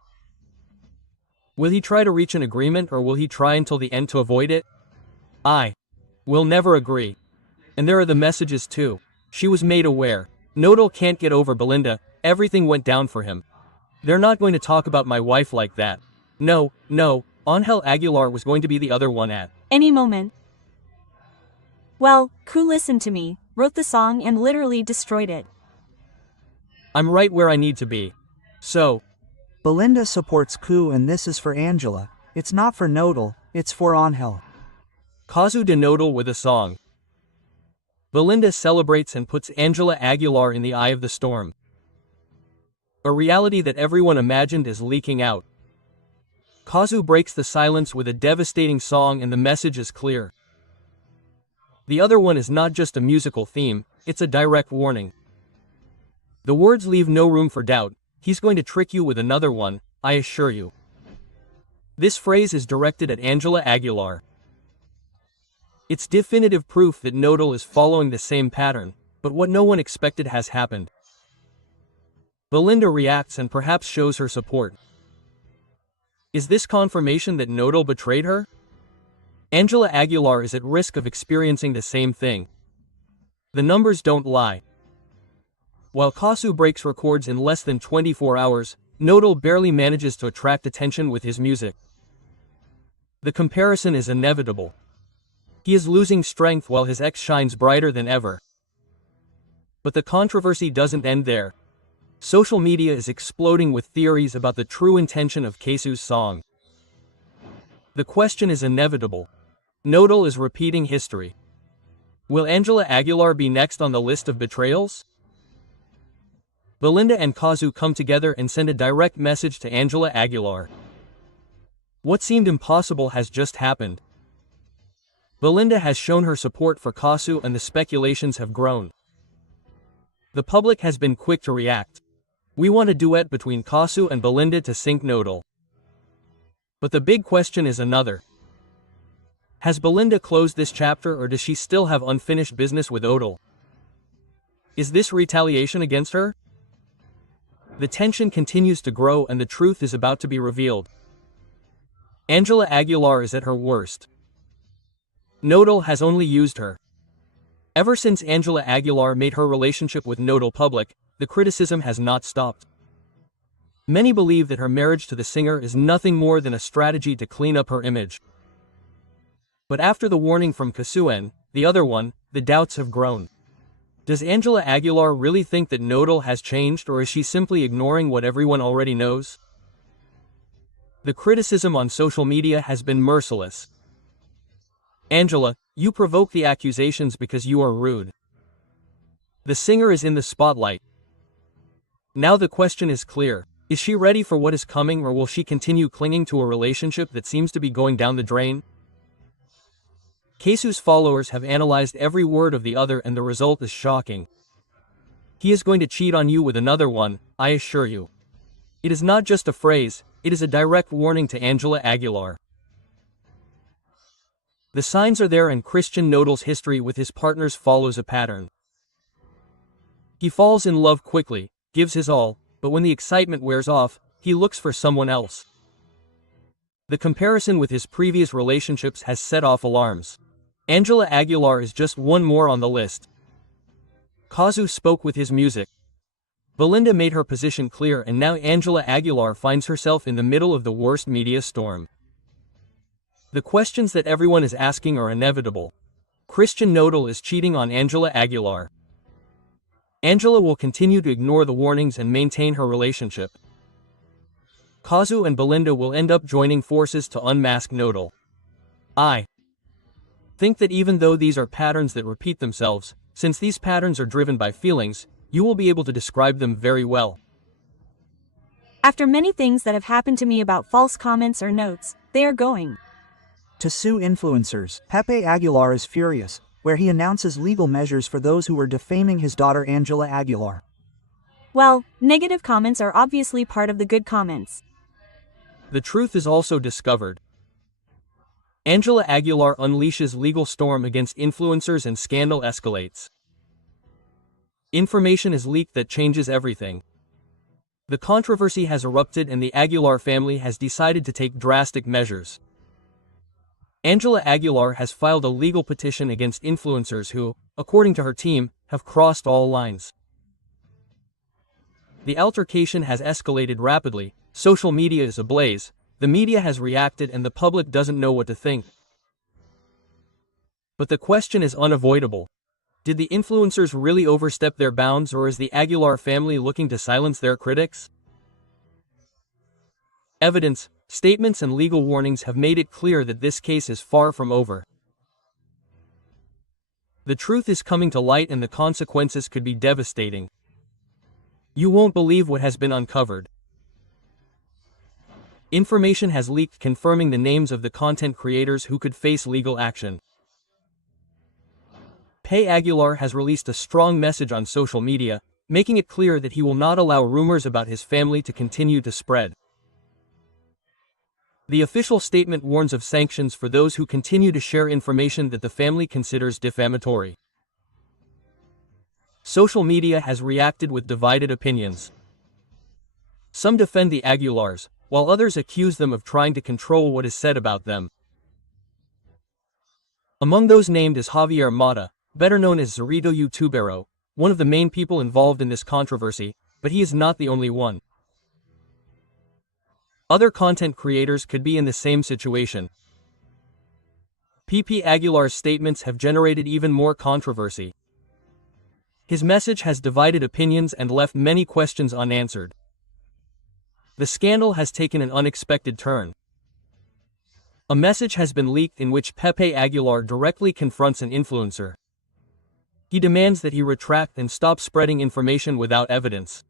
Will he try to reach an agreement or will he try until the end to avoid it? I will never agree. And there are the messages too. She was made aware. Nodal can't get over Belinda, everything went down for him. They're not going to talk about my wife like that. No, Ángela Aguilar was going to be the other one at any moment. Well, Ku listened to me, wrote the song and literally destroyed it. I'm right where I need to be. So, Belinda supports Ku and this is for Ángela. It's not for Nodal, it's for Ángel. Kazu de Nodal with a song. Belinda celebrates and puts Ángela Aguilar in the eye of the storm. A reality that everyone imagined is leaking out. Kazu breaks the silence with a devastating song and the message is clear. The other one is not just a musical theme, it's a direct warning. The words leave no room for doubt. He's going to trick you with another one, I assure you. This phrase is directed at Ángela Aguilar. It's definitive proof that Nodal is following the same pattern, but what no one expected has happened. Belinda reacts and perhaps shows her support. Is this confirmation that Nodal betrayed her? Ángela Aguilar is at risk of experiencing the same thing. The numbers don't lie. While Kazu breaks records in less than 24 hours, Nodal barely manages to attract attention with his music. The comparison is inevitable. He is losing strength while his ex shines brighter than ever. But the controversy doesn't end there. Social media is exploding with theories about the true intention of Keisu's song. The question is inevitable. Nodal is repeating history. Will Ángela Aguilar be next on the list of betrayals? Belinda and Kazu come together and send a direct message to Ángela Aguilar. What seemed impossible has just happened. Belinda has shown her support for Kazu and the speculations have grown. The public has been quick to react. We want a duet between Kazu and Belinda to sink Nodal. But the big question is another. Has Belinda closed this chapter or does she still have unfinished business with Nodal? Is this retaliation against her? The tension continues to grow and the truth is about to be revealed. Ángela Aguilar is at her worst. Nodal has only used her. Ever since Ángela Aguilar made her relationship with Nodal public, the criticism has not stopped. Many believe that her marriage to the singer is nothing more than a strategy to clean up her image. But after the warning from Kasuen, the other one, the doubts have grown. Does Ángela Aguilar really think that Nodal has changed or is she simply ignoring what everyone already knows? The criticism on social media has been merciless. Ángela, you provoke the accusations because you are rude. The singer is in the spotlight. Now the question is clear. Is she ready for what is coming or will she continue clinging to a relationship that seems to be going down the drain? Keisu's followers have analyzed every word of the other and the result is shocking. He is going to cheat on you with another one, I assure you. It is not just a phrase, it is a direct warning to Ángela Aguilar. The signs are there and Christian Nodal's history with his partners follows a pattern. He falls in love quickly, gives his all, but when the excitement wears off, he looks for someone else. The comparison with his previous relationships has set off alarms. Ángela Aguilar is just one more on the list. Kazu spoke with his music. Belinda made her position clear and now Ángela Aguilar finds herself in the middle of the worst media storm. The questions that everyone is asking are inevitable. Christian Nodal is cheating on Ángela Aguilar. Ángela will continue to ignore the warnings and maintain her relationship. Kazu and Belinda will end up joining forces to unmask Nodal. I think that even though these are patterns that repeat themselves, since these patterns are driven by feelings, you will be able to describe them very well. After many things that have happened to me about false comments or notes, they are going to sue influencers. Pepe Aguilar is furious, where he announces legal measures for those who were defaming his daughter Ángela Aguilar. Well, negative comments are obviously part of the good comments. The truth is also discovered. Ángela Aguilar unleashes legal storm against influencers and scandal escalates. Information is leaked that changes everything. The controversy has erupted and the Aguilar family has decided to take drastic measures. Ángela Aguilar has filed a legal petition against influencers who, according to her team, have crossed all lines. The altercation has escalated rapidly, social media is ablaze, the media has reacted and the public doesn't know what to think. But the question is unavoidable. Did the influencers really overstep their bounds or is the Aguilar family looking to silence their critics? Evidence, statements and legal warnings have made it clear that this case is far from over. The truth is coming to light and the consequences could be devastating. You won't believe what has been uncovered. Information has leaked confirming the names of the content creators who could face legal action. Pepe Aguilar has released a strong message on social media, making it clear that he will not allow rumors about his family to continue to spread. The official statement warns of sanctions for those who continue to share information that the family considers defamatory. Social media has reacted with divided opinions. Some defend the Aguilars, while others accuse them of trying to control what is said about them. Among those named is Javier Mata, better known as Zorrito Youtubero, one of the main people involved in this controversy, but he is not the only one. Other content creators could be in the same situation. Pepe Aguilar's statements have generated even more controversy. His message has divided opinions and left many questions unanswered. The scandal has taken an unexpected turn. A message has been leaked in which Pepe Aguilar directly confronts an influencer. He demands that he retract and stop spreading information without evidence.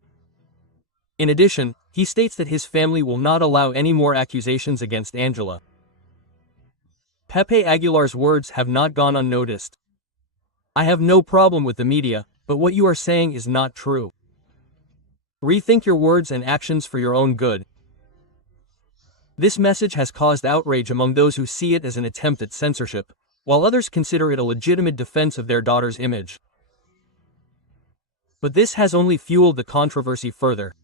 In addition, he states that his family will not allow any more accusations against Ángela. Pepe Aguilar's words have not gone unnoticed. I have no problem with the media, but what you are saying is not true. Rethink your words and actions for your own good. This message has caused outrage among those who see it as an attempt at censorship, while others consider it a legitimate defense of their daughter's image. But this has only fueled the controversy further.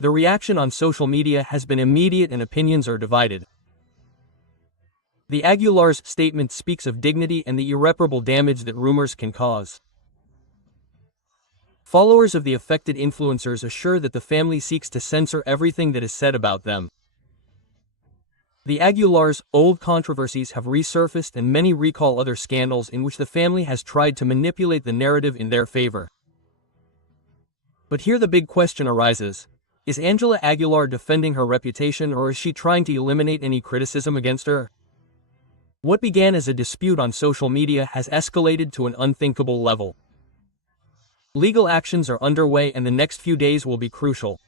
The reaction on social media has been immediate and opinions are divided. The Aguilar's statement speaks of dignity and the irreparable damage that rumors can cause. Followers of the affected influencers assure that the family seeks to censor everything that is said about them. The Aguilar's old controversies have resurfaced and many recall other scandals in which the family has tried to manipulate the narrative in their favor. But here the big question arises. Is Ángela Aguilar defending her reputation or is she trying to eliminate any criticism against her? What began as a dispute on social media has escalated to an unthinkable level. Legal actions are underway and the next few days will be crucial.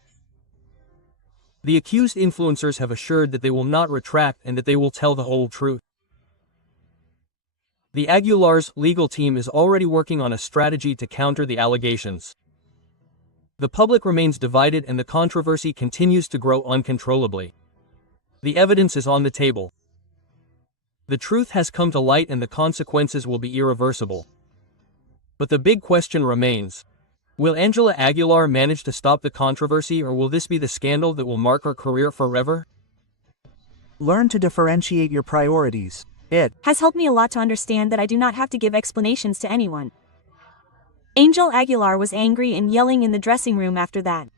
The accused influencers have assured that they will not retract and that they will tell the whole truth. The Aguilar's legal team is already working on a strategy to counter the allegations. The public remains divided and the controversy continues to grow uncontrollably. The evidence is on the table. The truth has come to light and the consequences will be irreversible. But the big question remains. Will Ángela Aguilar manage to stop the controversy or will this be the scandal that will mark her career forever? Learn to differentiate your priorities. It has helped me a lot to understand that I do not have to give explanations to anyone. Ángela Aguilar was angry and yelling in the dressing room after that.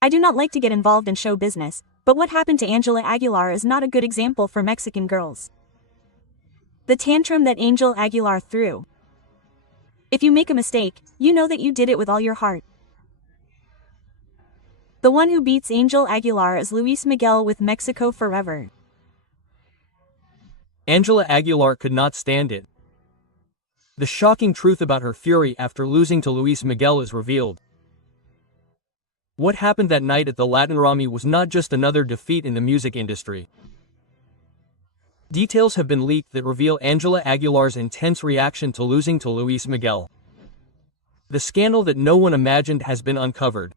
I do not like to get involved in show business, but what happened to Ángela Aguilar is not a good example for Mexican girls. The tantrum that Ángela Aguilar threw. If you make a mistake, you know that you did it with all your heart. The one who beats Ángela Aguilar is Luis Miguel with Mexico Forever. Ángela Aguilar could not stand it. The shocking truth about her fury after losing to Luis Miguel is revealed. What happened that night at the Latin Grammy was not just another defeat in the music industry. Details have been leaked that reveal Ángela Aguilar's intense reaction to losing to Luis Miguel. The scandal that no one imagined has been uncovered.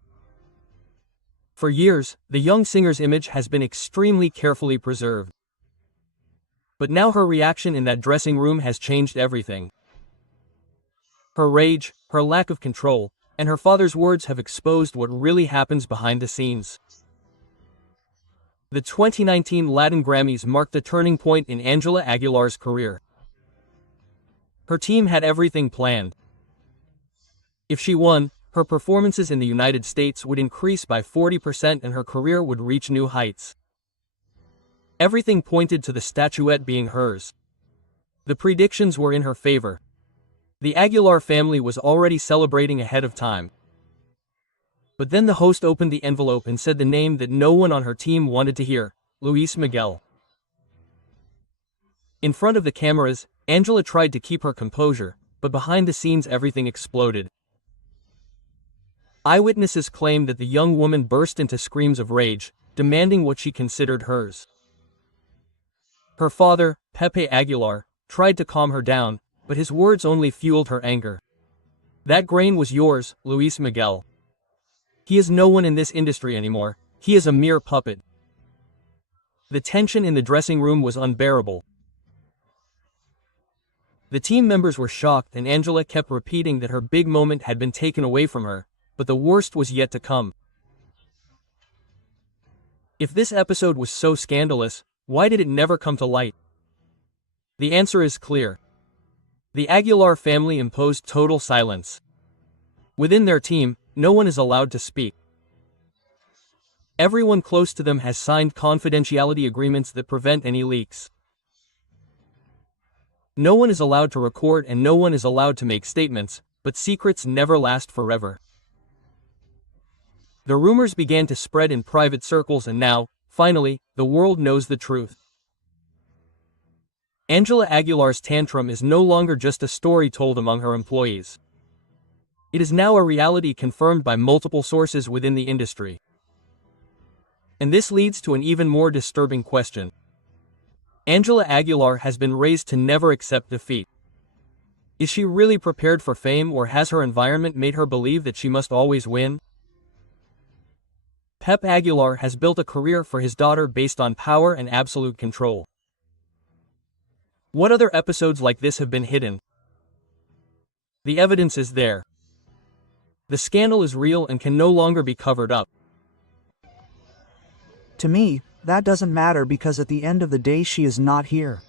For years, the young singer's image has been extremely carefully preserved. But now her reaction in that dressing room has changed everything. Her rage, her lack of control, and her father's words have exposed what really happens behind the scenes. The 2019 Latin Grammys marked a turning point in Ángela Aguilar's career. Her team had everything planned. If she won, her performances in the United States would increase by 40% and her career would reach new heights. Everything pointed to the statuette being hers. The predictions were in her favor. The Aguilar family was already celebrating ahead of time. But then the host opened the envelope and said the name that no one on her team wanted to hear, Luis Miguel. In front of the cameras, Ángela tried to keep her composure, but behind the scenes everything exploded. Eyewitnesses claimed that the young woman burst into screams of rage, demanding what she considered hers. Her father, Pepe Aguilar, tried to calm her down, but his words only fueled her anger. That grain was yours, Luis Miguel. He is no one in this industry anymore, he is a mere puppet. The tension in the dressing room was unbearable. The team members were shocked and Ángela kept repeating that her big moment had been taken away from her, but the worst was yet to come. If this episode was so scandalous, why did it never come to light? The answer is clear. The Aguilar family imposed total silence. Within their team, no one is allowed to speak. Everyone close to them has signed confidentiality agreements that prevent any leaks. No one is allowed to record and no one is allowed to make statements, but secrets never last forever. The rumors began to spread in private circles and now, finally, the world knows the truth. Ángela Aguilar's tantrum is no longer just a story told among her employees. It is now a reality confirmed by multiple sources within the industry. And this leads to an even more disturbing question. Ángela Aguilar has been raised to never accept defeat. Is she really prepared for fame, or has her environment made her believe that she must always win? Pep Aguilar has built a career for his daughter based on power and absolute control. What other episodes like this have been hidden? The evidence is there. The scandal is real and can no longer be covered up. To me, that doesn't matter because at the end of the day she is not here.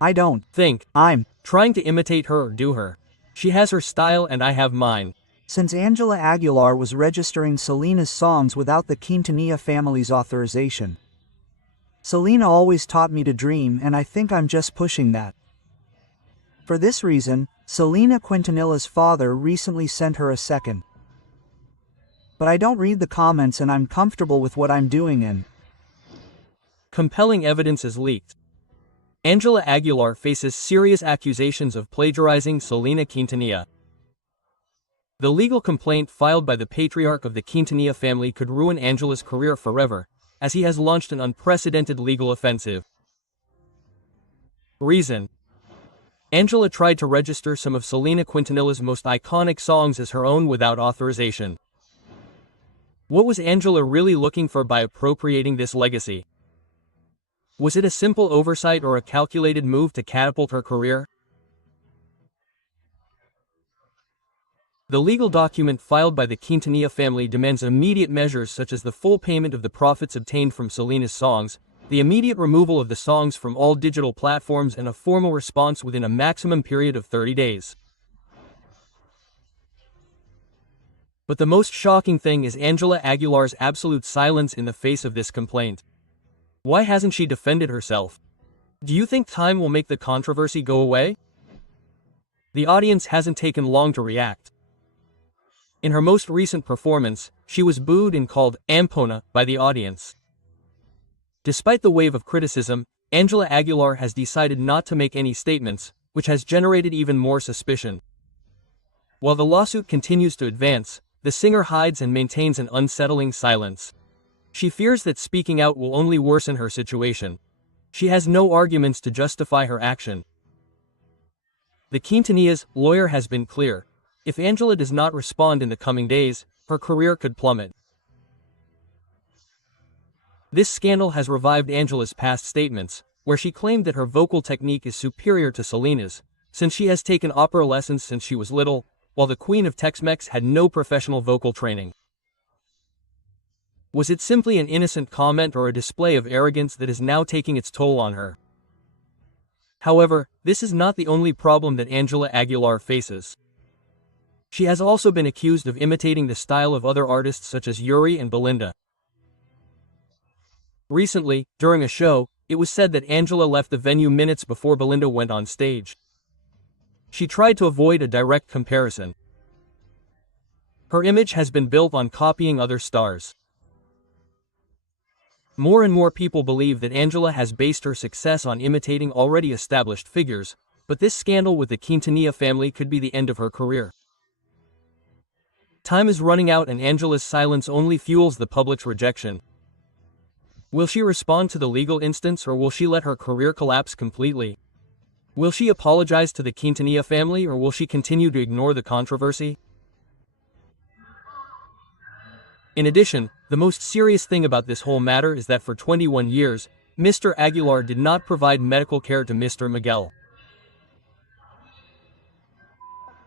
I don't think I'm trying to imitate her or do her. She has her style and I have mine. Since Ángela Aguilar was registering Selena's songs without the Quintanilla family's authorization. Selena always taught me to dream, and I think I'm just pushing that. For this reason, Selena Quintanilla's father recently sent her a second. But I don't read the comments and I'm comfortable with what I'm doing and compelling evidence is leaked. Ángela Aguilar faces serious accusations of plagiarizing Selena Quintanilla. The legal complaint filed by the patriarch of the Quintanilla family could ruin Ángela's career forever, as he has launched an unprecedented legal offensive. Reason: Ángela tried to register some of Selena Quintanilla's most iconic songs as her own without authorization. What was Ángela really looking for by appropriating this legacy? Was it a simple oversight or a calculated move to catapult her career? The legal document filed by the Quintanilla family demands immediate measures such as the full payment of the profits obtained from Selena's songs, the immediate removal of the songs from all digital platforms, and a formal response within a maximum period of 30 days. But the most shocking thing is Ángela Aguilar's absolute silence in the face of this complaint. Why hasn't she defended herself? Do you think time will make the controversy go away? The audience hasn't taken long to react. In her most recent performance, she was booed and called Ampona by the audience. Despite the wave of criticism, Ángela Aguilar has decided not to make any statements, which has generated even more suspicion. While the lawsuit continues to advance, the singer hides and maintains an unsettling silence. She fears that speaking out will only worsen her situation. She has no arguments to justify her action. The Quintanilla's lawyer has been clear. If Ángela does not respond in the coming days, her career could plummet. This scandal has revived Ángela's past statements, where she claimed that her vocal technique is superior to Selena's, since she has taken opera lessons since she was little, while the Queen of Tex-Mex had no professional vocal training. Was it simply an innocent comment or a display of arrogance that is now taking its toll on her? However, this is not the only problem that Ángela Aguilar faces. She has also been accused of imitating the style of other artists such as Yuri and Belinda. Recently, during a show, it was said that Ángela left the venue minutes before Belinda went on stage. She tried to avoid a direct comparison. Her image has been built on copying other stars. More and more people believe that Ángela has based her success on imitating already established figures, but this scandal with the Quintanilla family could be the end of her career. Time is running out and Ángela's silence only fuels the public's rejection. Will she respond to the legal instance, or will she let her career collapse completely? Will she apologize to the Quintanilla family, or will she continue to ignore the controversy? In addition, the most serious thing about this whole matter is that for 21 years, Mr. Aguilar did not provide medical care to Mr. Miguel.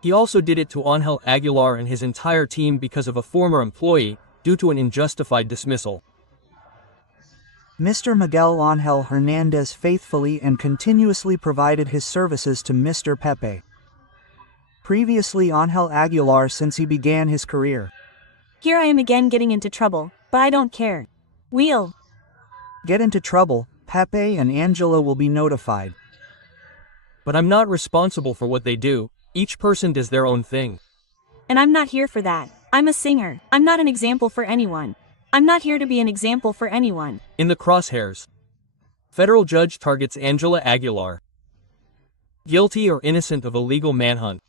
He also did it to Ángel Aguilar and his entire team because of a former employee, due to an unjustified dismissal. Mr. Miguel Ángel Hernandez faithfully and continuously provided his services to Mr. Pepe. Previously Ángel Aguilar since he began his career. Here I am again getting into trouble, but I don't care. We'll get into trouble. Pepe and Angela will be notified. But I'm not responsible for what they do. Each person does their own thing. And I'm not here for that. I'm a singer. I'm not an example for anyone. I'm not here to be an example for anyone. In the crosshairs. Federal judge targets Ángela Aguilar. Guilty or innocent of illegal manhunt.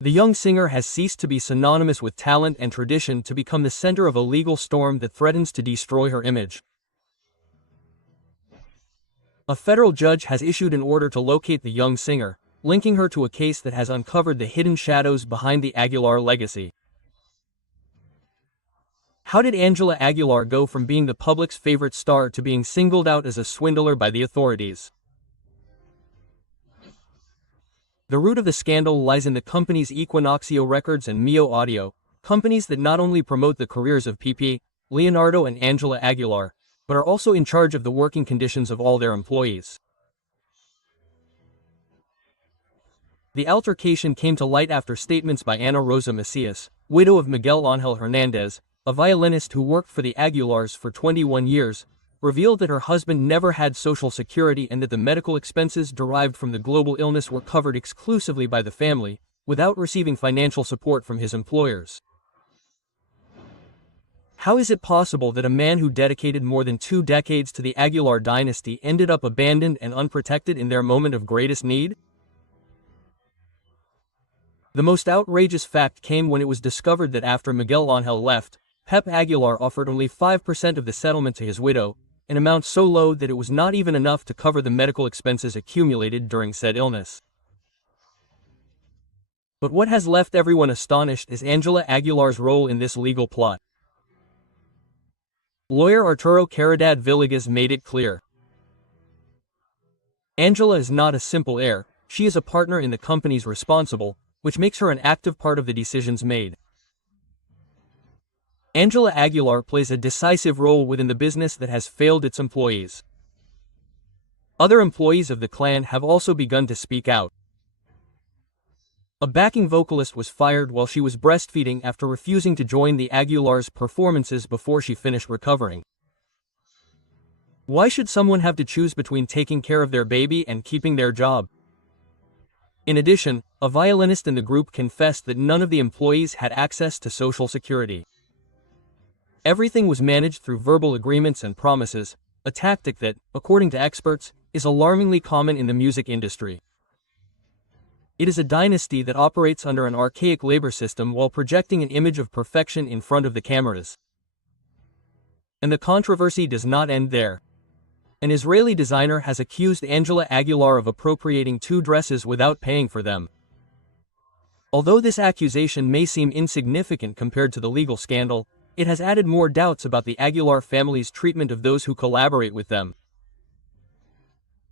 The young singer has ceased to be synonymous with talent and tradition to become the center of a legal storm that threatens to destroy her image. A federal judge has issued an order to locate the young singer, linking her to a case that has uncovered the hidden shadows behind the Aguilar legacy. How did Ángela Aguilar go from being the public's favorite star to being singled out as a swindler by the authorities? The root of the scandal lies in the companies Equinoxio Records and Mio Audio, companies that not only promote the careers of Pepe, Leonardo and Ángela Aguilar, but are also in charge of the working conditions of all their employees. The altercation came to light after statements by Ana Rosa Macias, widow of Miguel Ángel Hernández, a violinist who worked for the Aguilars for 21 years, revealed that her husband never had Social Security and that the medical expenses derived from the global illness were covered exclusively by the family, without receiving financial support from his employers. How is it possible that a man who dedicated more than 2 decades to the Aguilar dynasty ended up abandoned and unprotected in their moment of greatest need? The most outrageous fact came when it was discovered that after Miguel Ángel left, Pep Aguilar offered only 5% of the settlement to his widow, an amount so low that it was not even enough to cover the medical expenses accumulated during said illness. But what has left everyone astonished is Ángela Aguilar's role in this legal plot. Lawyer Arturo Caridad Villegas made it clear. Ángela is not a simple heir, she is a partner in the companies responsible, which makes her an active part of the decisions made. Ángela Aguilar plays a decisive role within the business that has failed its employees. Other employees of the clan have also begun to speak out. A backing vocalist was fired while she was breastfeeding after refusing to join the Aguilars' performances before she finished recovering. Why should someone have to choose between taking care of their baby and keeping their job? In addition, a violinist in the group confessed that none of the employees had access to Social Security. Everything was managed through verbal agreements and promises, a tactic that, according to experts, is alarmingly common in the music industry. It is a dynasty that operates under an archaic labor system while projecting an image of perfection in front of the cameras. And the controversy does not end there. An Israeli designer has accused Ángela Aguilar of appropriating 2 dresses without paying for them. Although this accusation may seem insignificant compared to the legal scandal, it has added more doubts about the Aguilar family's treatment of those who collaborate with them.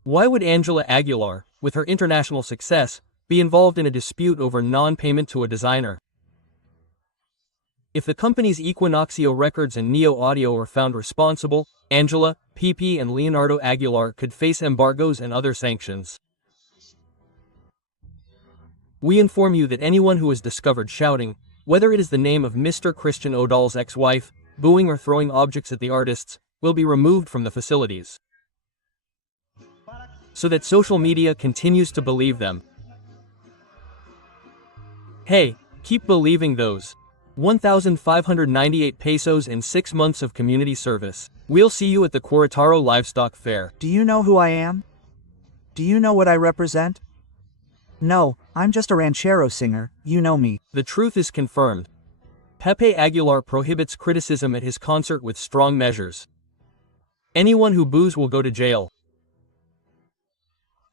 Why would Ángela Aguilar, with her international success, be involved in a dispute over non-payment to a designer? If the companies Equinoxio Records and Neo Audio are found responsible, Ángela, Pepe and Leonardo Aguilar could face embargoes and other sanctions. We inform you that anyone who is discovered shouting, whether it is the name of Mr. Christian Odal's ex-wife, booing or throwing objects at the artists, will be removed from the facilities. So that social media continues to believe them. Hey, keep believing those 1,598 pesos in 6 months of community service. We'll see you at the Querétaro Livestock Fair. Do you know who I am? Do you know what I represent? No, I'm just a ranchero singer, you know me. The truth is confirmed. Pepe Aguilar prohibits criticism at his concert with strong measures. Anyone who boos will go to jail.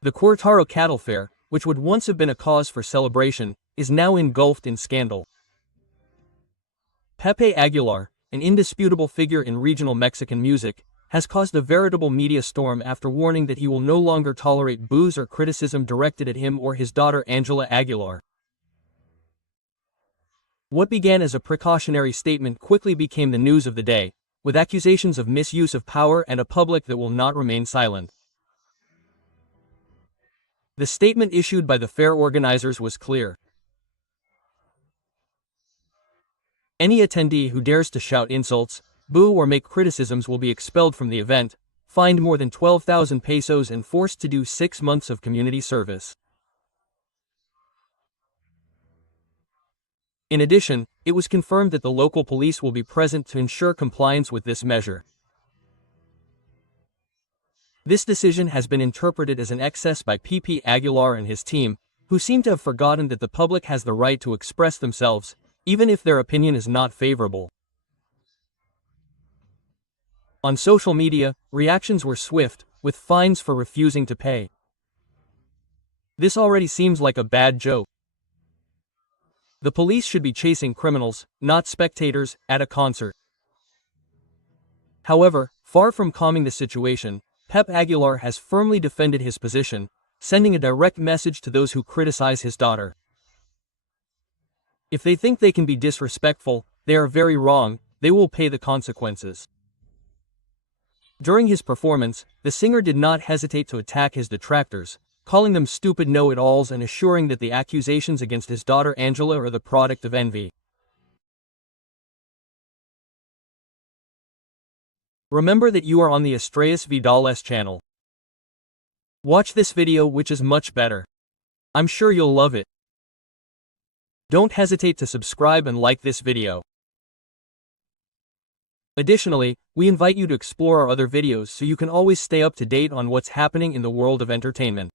The Querétaro Cattle Fair, which would once have been a cause for celebration, is now engulfed in scandal. Pepe Aguilar, an indisputable figure in regional Mexican music, has caused a veritable media storm after warning that he will no longer tolerate boos or criticism directed at him or his daughter Ángela Aguilar. What began as a precautionary statement quickly became the news of the day, with accusations of misuse of power and a public that will not remain silent. The statement issued by the fair organizers was clear. Any attendee who dares to shout insults, boo or make criticisms will be expelled from the event, fined more than 12,000 pesos and forced to do 6 months of community service. In addition, it was confirmed that the local police will be present to ensure compliance with this measure. This decision has been interpreted as an excess by PP Aguilar and his team, who seem to have forgotten that the public has the right to express themselves, even if their opinion is not favorable. On social media, reactions were swift, with fines for refusing to pay. This already seems like a bad joke. The police should be chasing criminals, not spectators, at a concert. However, far from calming the situation, Pep Aguilar has firmly defended his position, sending a direct message to those who criticize his daughter. If they think they can be disrespectful, they are very wrong, they will pay the consequences. During his performance, the singer did not hesitate to attack his detractors, calling them stupid know-it-alls and assuring that the accusations against his daughter Angela are the product of envy. Remember that you are on the Estrellas Vidales channel. Watch this video, which is much better. I'm sure you'll love it. Don't hesitate to subscribe and like this video. Additionally, we invite you to explore our other videos so you can always stay up to date on what's happening in the world of entertainment.